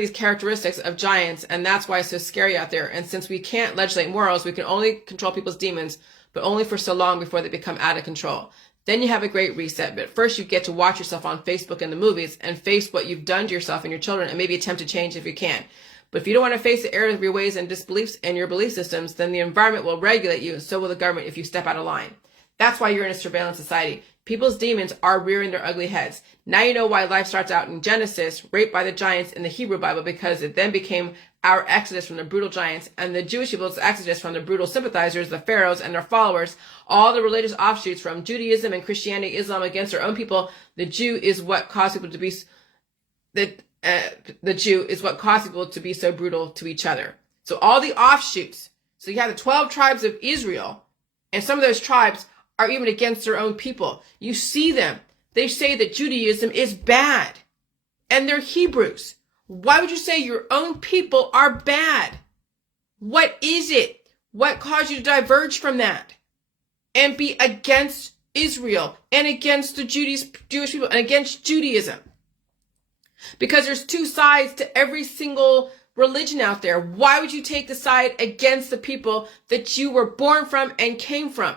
these characteristics of giants, and that's why it's so scary out there. And since we can't legislate morals, we can only control people's demons, but only for so long before they become out of control. Then you have a great reset. But first you get to watch yourself on Facebook and the movies and face what you've done to yourself and your children, and maybe attempt to change if you can. But if you don't want to face the errors of your ways and disbeliefs and your belief systems, then the environment will regulate you, and so will the government if you step out of line. That's why you're in a surveillance society. People's demons are rearing their ugly heads. Now you know why life starts out in Genesis, raped by the giants in the Hebrew Bible, because it then became our exodus from the brutal giants, and the Jewish people's exodus from the brutal sympathizers, the pharaohs and their followers, all the religious offshoots from Judaism and Christianity, Islam against their own people. The Jew is what caused people to be so brutal to each other. So all the offshoots. So you have the 12 tribes of Israel, and some of those tribes are even against their own people. You see them. They say that Judaism is bad, and they're Hebrews. Why would you say your own people are bad? What is it? What caused you to diverge from that and be against Israel and against the Jewish people and against Judaism? Because there's two sides to every single religion out there. Why would you take the side against the people that you were born from and came from?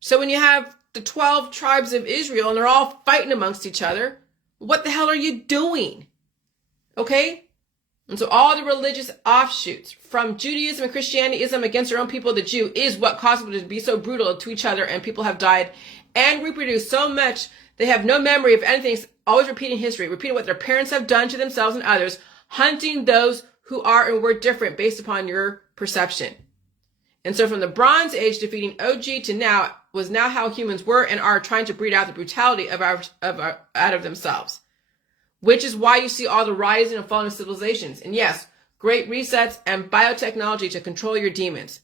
So when you have the 12 tribes of Israel and they're all fighting amongst each other, what the hell are you doing? Okay? And so all the religious offshoots from Judaism and Christianity, Islam against their own people, the Jew, is what caused them to be so brutal to each other, and people have died and reproduced so much they have no memory of anything, always repeating history, repeating what their parents have done to themselves and others, hunting those who are and were different based upon your perception. And so from the Bronze Age defeating OG to now was now how humans were and are trying to breed out the brutality out of themselves. Which is why you see all the rising and falling of civilizations. And yes, great resets and biotechnology to control your demons.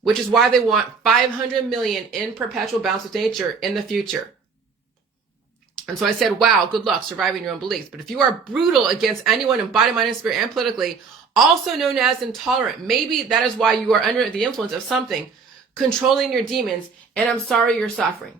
Which is why they want 500 million in perpetual balance with nature in the future. And so I said, wow, good luck surviving your own beliefs. But if you are brutal against anyone in body, mind, and spirit and politically, also known as intolerant, maybe that is why you are under the influence of something controlling your demons, and I'm sorry you're suffering.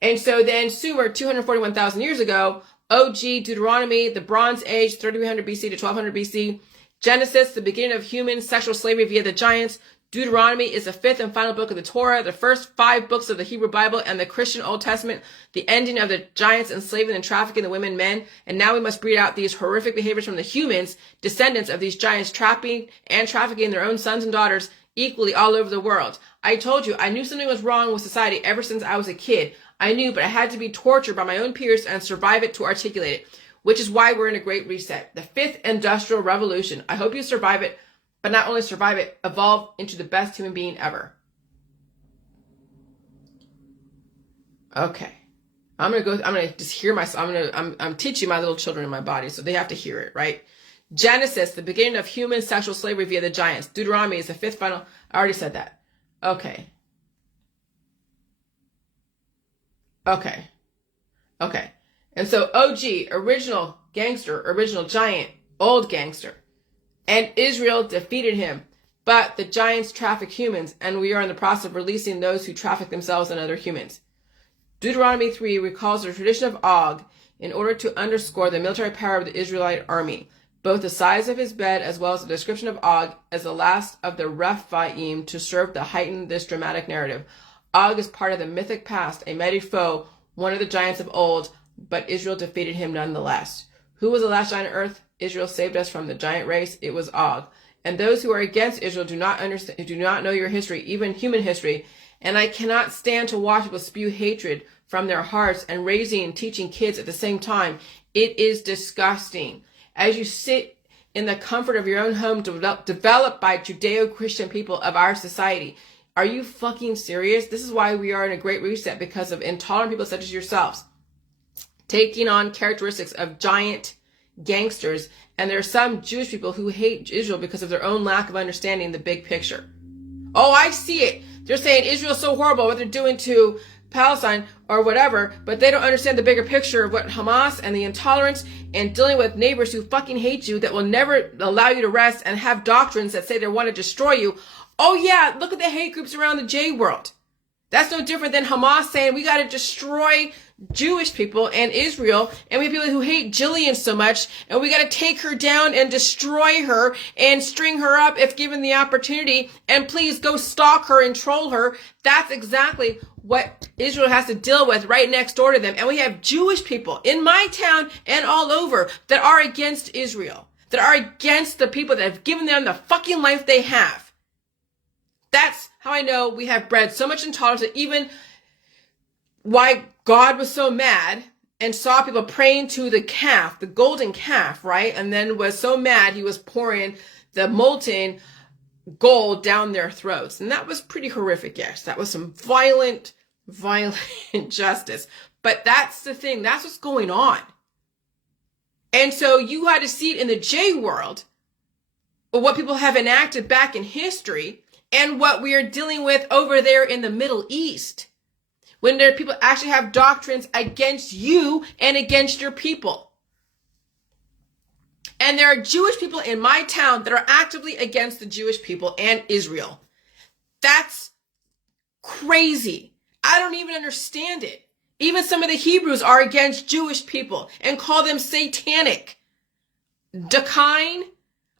And so then Sumer, 241,000 years ago, OG, Deuteronomy, the Bronze Age, 3300 BC to 1200 BC, Genesis, the beginning of human sexual slavery via the giants. Deuteronomy is the fifth and final book of the Torah, the first 5 books of the Hebrew Bible and the Christian Old Testament, the ending of the giants enslaving and trafficking the women, men. And now we must breed out these horrific behaviors from the humans, descendants of these giants, trapping and trafficking their own sons and daughters equally all over the world. I told you, I knew something was wrong with society ever since I was a kid. I knew, but I had to be tortured by my own peers and survive it to articulate it, which is why we're in a great reset. The 5th Industrial Revolution. I hope you survive it, but not only survive it, evolve into the best human being ever. Okay. I'm going to just hear myself. I'm teaching my little children in my body, so they have to hear it, right? Genesis, the beginning of human sexual slavery via the giants. Deuteronomy is the 5th final. I already said that. Okay. Okay. Okay. And so OG, original gangster, original giant, old gangster. And Israel defeated him. But the giants traffic humans, and we are in the process of releasing those who traffic themselves and other humans. Deuteronomy 3 recalls the tradition of Og in order to underscore the military power of the Israelite army. Both the size of his bed as well as the description of Og as the last of the Rephaim to serve to heighten this dramatic narrative. Og is part of the mythic past, a mighty foe, one of the giants of old, but Israel defeated him nonetheless. Who was the last giant on earth? Israel saved us from the giant race. It was Og. And those who are against Israel do not understand, do not know your history, even human history. And I cannot stand to watch people spew hatred from their hearts and raising and teaching kids at the same time. It is disgusting. As you sit in the comfort of your own home, developed by Judeo-Christian people of our society, are you fucking serious? This is why we are in a great reset, because of intolerant people such as yourselves, taking on characteristics of giant gangsters. And there are some Jewish people who hate Israel because of their own lack of understanding the big picture. Oh, I see it. They're saying Israel's so horrible, what they're doing to Palestine or whatever, but they don't understand the bigger picture of what Hamas and the intolerance and dealing with neighbors who fucking hate you, that will never allow you to rest and have doctrines that say they want to destroy you. Oh yeah, look at the hate groups around the J world. That's no different than Hamas saying we got to destroy Jewish people and Israel, and we have people who hate Jillian so much, and we got to take her down and destroy her and string her up if given the opportunity, and please go stalk her and troll her. That's exactly what Israel has to deal with right next door to them. And we have Jewish people in my town and all over that are against Israel, that are against the people that have given them the fucking life they have. That's how I know we have bred so much intolerance, that even why God was so mad and saw people praying to the calf, the golden calf, right? And then was so mad he was pouring the molten gold down their throats. And that was pretty horrific, yes. That was some violent injustice. But that's the thing. That's what's going on. And so you had to see it in the J world, what people have enacted back in history, and what we are dealing with over there in the Middle East, when there are people actually have doctrines against you and against your people. And there are Jewish people in my town that are actively against the Jewish people and Israel. That's crazy. I don't even understand it. Even some of the Hebrews are against Jewish people and call them satanic. Dakine?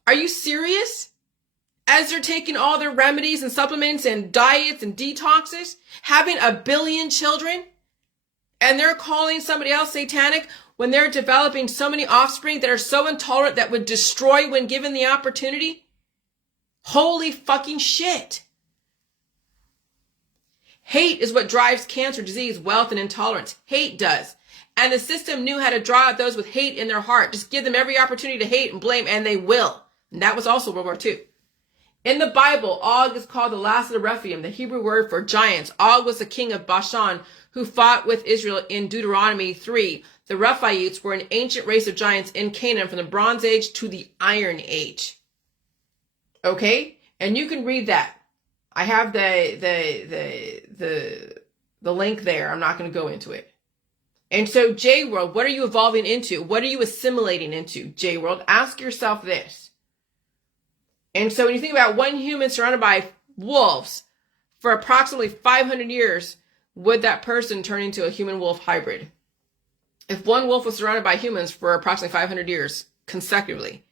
Are you serious? As they're taking all their remedies and supplements and diets and detoxes, having 1 billion children, and they're calling somebody else satanic when they're developing so many offspring that are so intolerant that would destroy when given the opportunity? Holy fucking shit. Hate is what drives cancer, disease, wealth, and intolerance. Hate does. And the system knew how to draw out those with hate in their heart. Just give them every opportunity to hate and blame, and they will. And that was also World War II. In the Bible, Og is called the last of the Rephaim, the Hebrew word for giants. Og was the king of Bashan who fought with Israel in Deuteronomy 3. The Rephaites were an ancient race of giants in Canaan from the Bronze Age to the Iron Age. Okay? And you can read that. I have the link there. I'm not going to go into it. And so J world, what are you evolving into? What are you assimilating into, J world? Ask yourself this. And so when you think about one human surrounded by wolves for approximately 500 years, would that person turn into a human-wolf hybrid? If one wolf was surrounded by humans for approximately 500 years consecutively,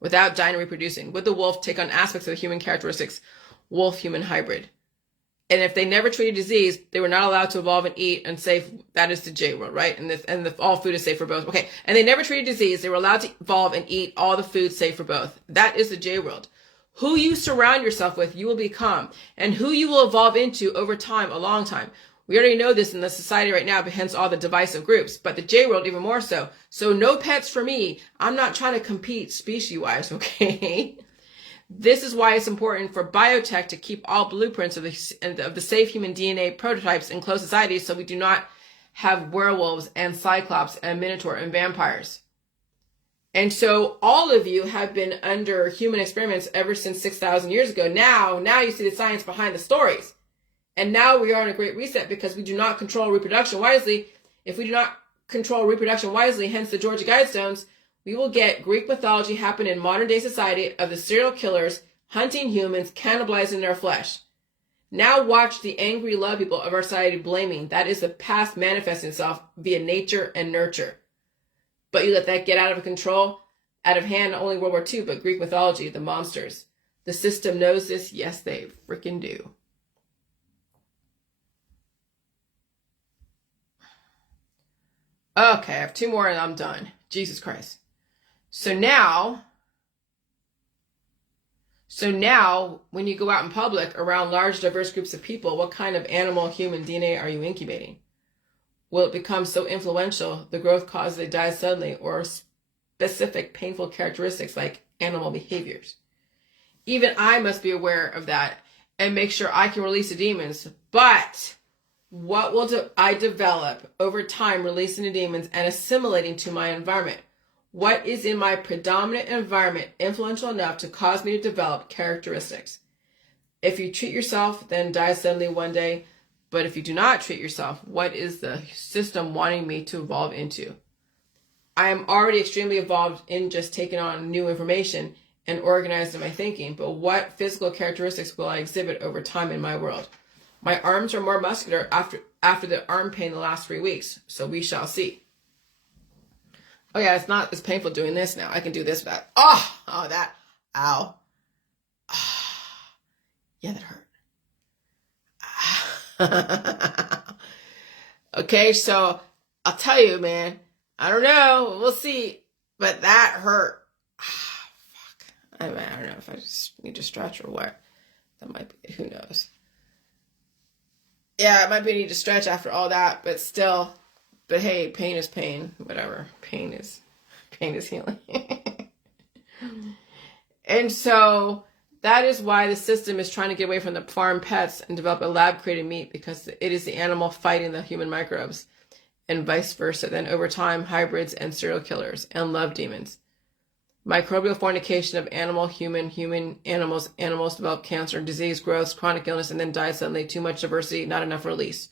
without dying and reproducing, would the wolf take on aspects of the human characteristics, wolf-human hybrid? And if they never treated disease, they were not allowed to evolve and eat and safe. That is the J world, right? And all food is safe for both. Okay. And they never treated disease. They were allowed to evolve and eat all the food safe for both. That is the J world. Who you surround yourself with, you will become, and who you will evolve into over time, a long time. We already know this in the society right now, but hence all the divisive groups, but the J world even more so. So no pets for me. I'm not trying to compete species-wise, okay? This is why it's important for biotech to keep all blueprints of the safe human DNA prototypes in close societies, so we do not have werewolves and cyclops and minotaur and vampires. And so all of you have been under human experiments ever since 6,000 years ago. Now you see the science behind the stories. And now we are in a great reset because we do not control reproduction wisely. If we do not control reproduction wisely, hence the Georgia Guidestones, we will get Greek mythology happen in modern day society of the serial killers hunting humans, cannibalizing their flesh. Now watch the angry love people of our society blaming. That is the past manifesting itself via nature and nurture. But you let that get out of control, out of hand, not only World War II, but Greek mythology, the monsters. The system knows this. Yes, they freaking do. Okay, I have 2 more and I'm done. Jesus Christ. So now, when you go out in public around large, diverse groups of people, what kind of animal, human DNA are you incubating? Will it become so influential, the growth causes they die suddenly, or specific painful characteristics like animal behaviors? Even I must be aware of that and make sure I can release the demons. But what will I develop over time releasing the demons and assimilating to my environment? What is in my predominant environment influential enough to cause me to develop characteristics? If you treat yourself, then die suddenly one day. But if you do not treat yourself, what is the system wanting me to evolve into? I am already extremely evolved in just taking on new information and organizing my thinking. But what physical characteristics will I exhibit over time in my world? My arms are more muscular after the arm pain the last 3 weeks. So we shall see. Oh yeah, it's not as painful doing this now. I can do this with that. Oh, that. Ow. Yeah, that hurt. Okay, so I'll tell you, man. I don't know. We'll see. But that hurt. Fuck. I don't know if I just need to stretch or what. That might be. Who knows? Yeah, it might be need to stretch after all that, but still. But hey, pain is pain. Whatever. Pain is healing. And so that is why the system is trying to get away from the farm pets and develop a lab-created meat, because it is the animal fighting the human microbes and vice versa. Then over time, hybrids and serial killers and love demons. Microbial fornication of animal, human, animals develop cancer, disease, growth, chronic illness, and then die suddenly. Too much diversity, not enough release.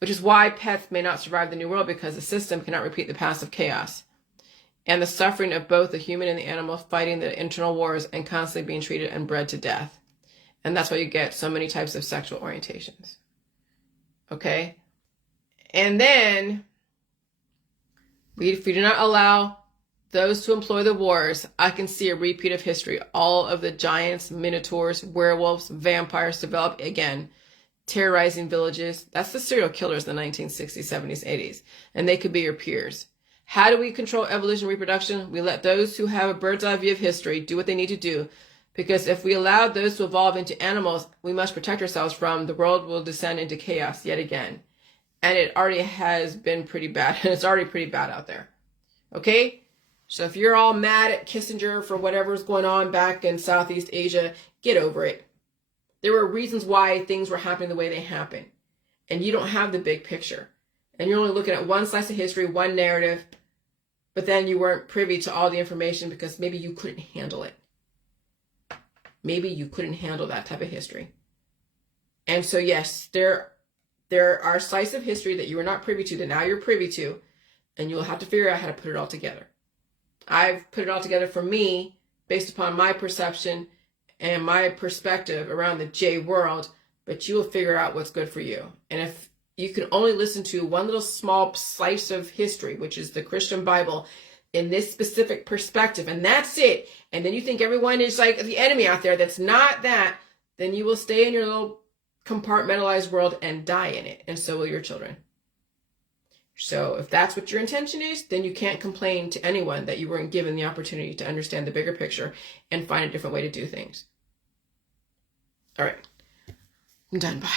Which is why pets may not survive the new world, because the system cannot repeat the past of chaos. And the suffering of both the human and the animal fighting the internal wars and constantly being treated and bred to death. And that's why you get so many types of sexual orientations. Okay? And then, if we do not allow those to employ the wars, I can see a repeat of history. All of the giants, minotaurs, werewolves, vampires develop again, terrorizing villages. That's the serial killers in the 1960s, 70s, 80s. And they could be your peers. How do we control evolution and reproduction? We let those who have a bird's eye view of history do what they need to do. Because if we allow those to evolve into animals, we must protect ourselves from the world will descend into chaos yet again. And it already has been pretty bad. And it's already pretty bad out there. Okay? So if you're all mad at Kissinger for whatever's going on back in Southeast Asia, get over it. There were reasons why things were happening the way they happened. And you don't have the big picture. And you're only looking at one slice of history, one narrative. But then you weren't privy to all the information because maybe you couldn't handle it. Maybe you couldn't handle that type of history. And so yes, there are slices of history that you were not privy to that now you're privy to. And you'll have to figure out how to put it all together. I've put it all together for me based upon my perception and my perspective around the J world, but you will figure out what's good for you. And if you can only listen to one little small slice of history, which is the Christian Bible, in this specific perspective, and that's it, and then you think everyone is like the enemy out there that's not that, then you will stay in your little compartmentalized world and die in it, and so will your children. So if that's what your intention is, then you can't complain to anyone that you weren't given the opportunity to understand the bigger picture and find a different way to do things. All right. I'm done. Bye.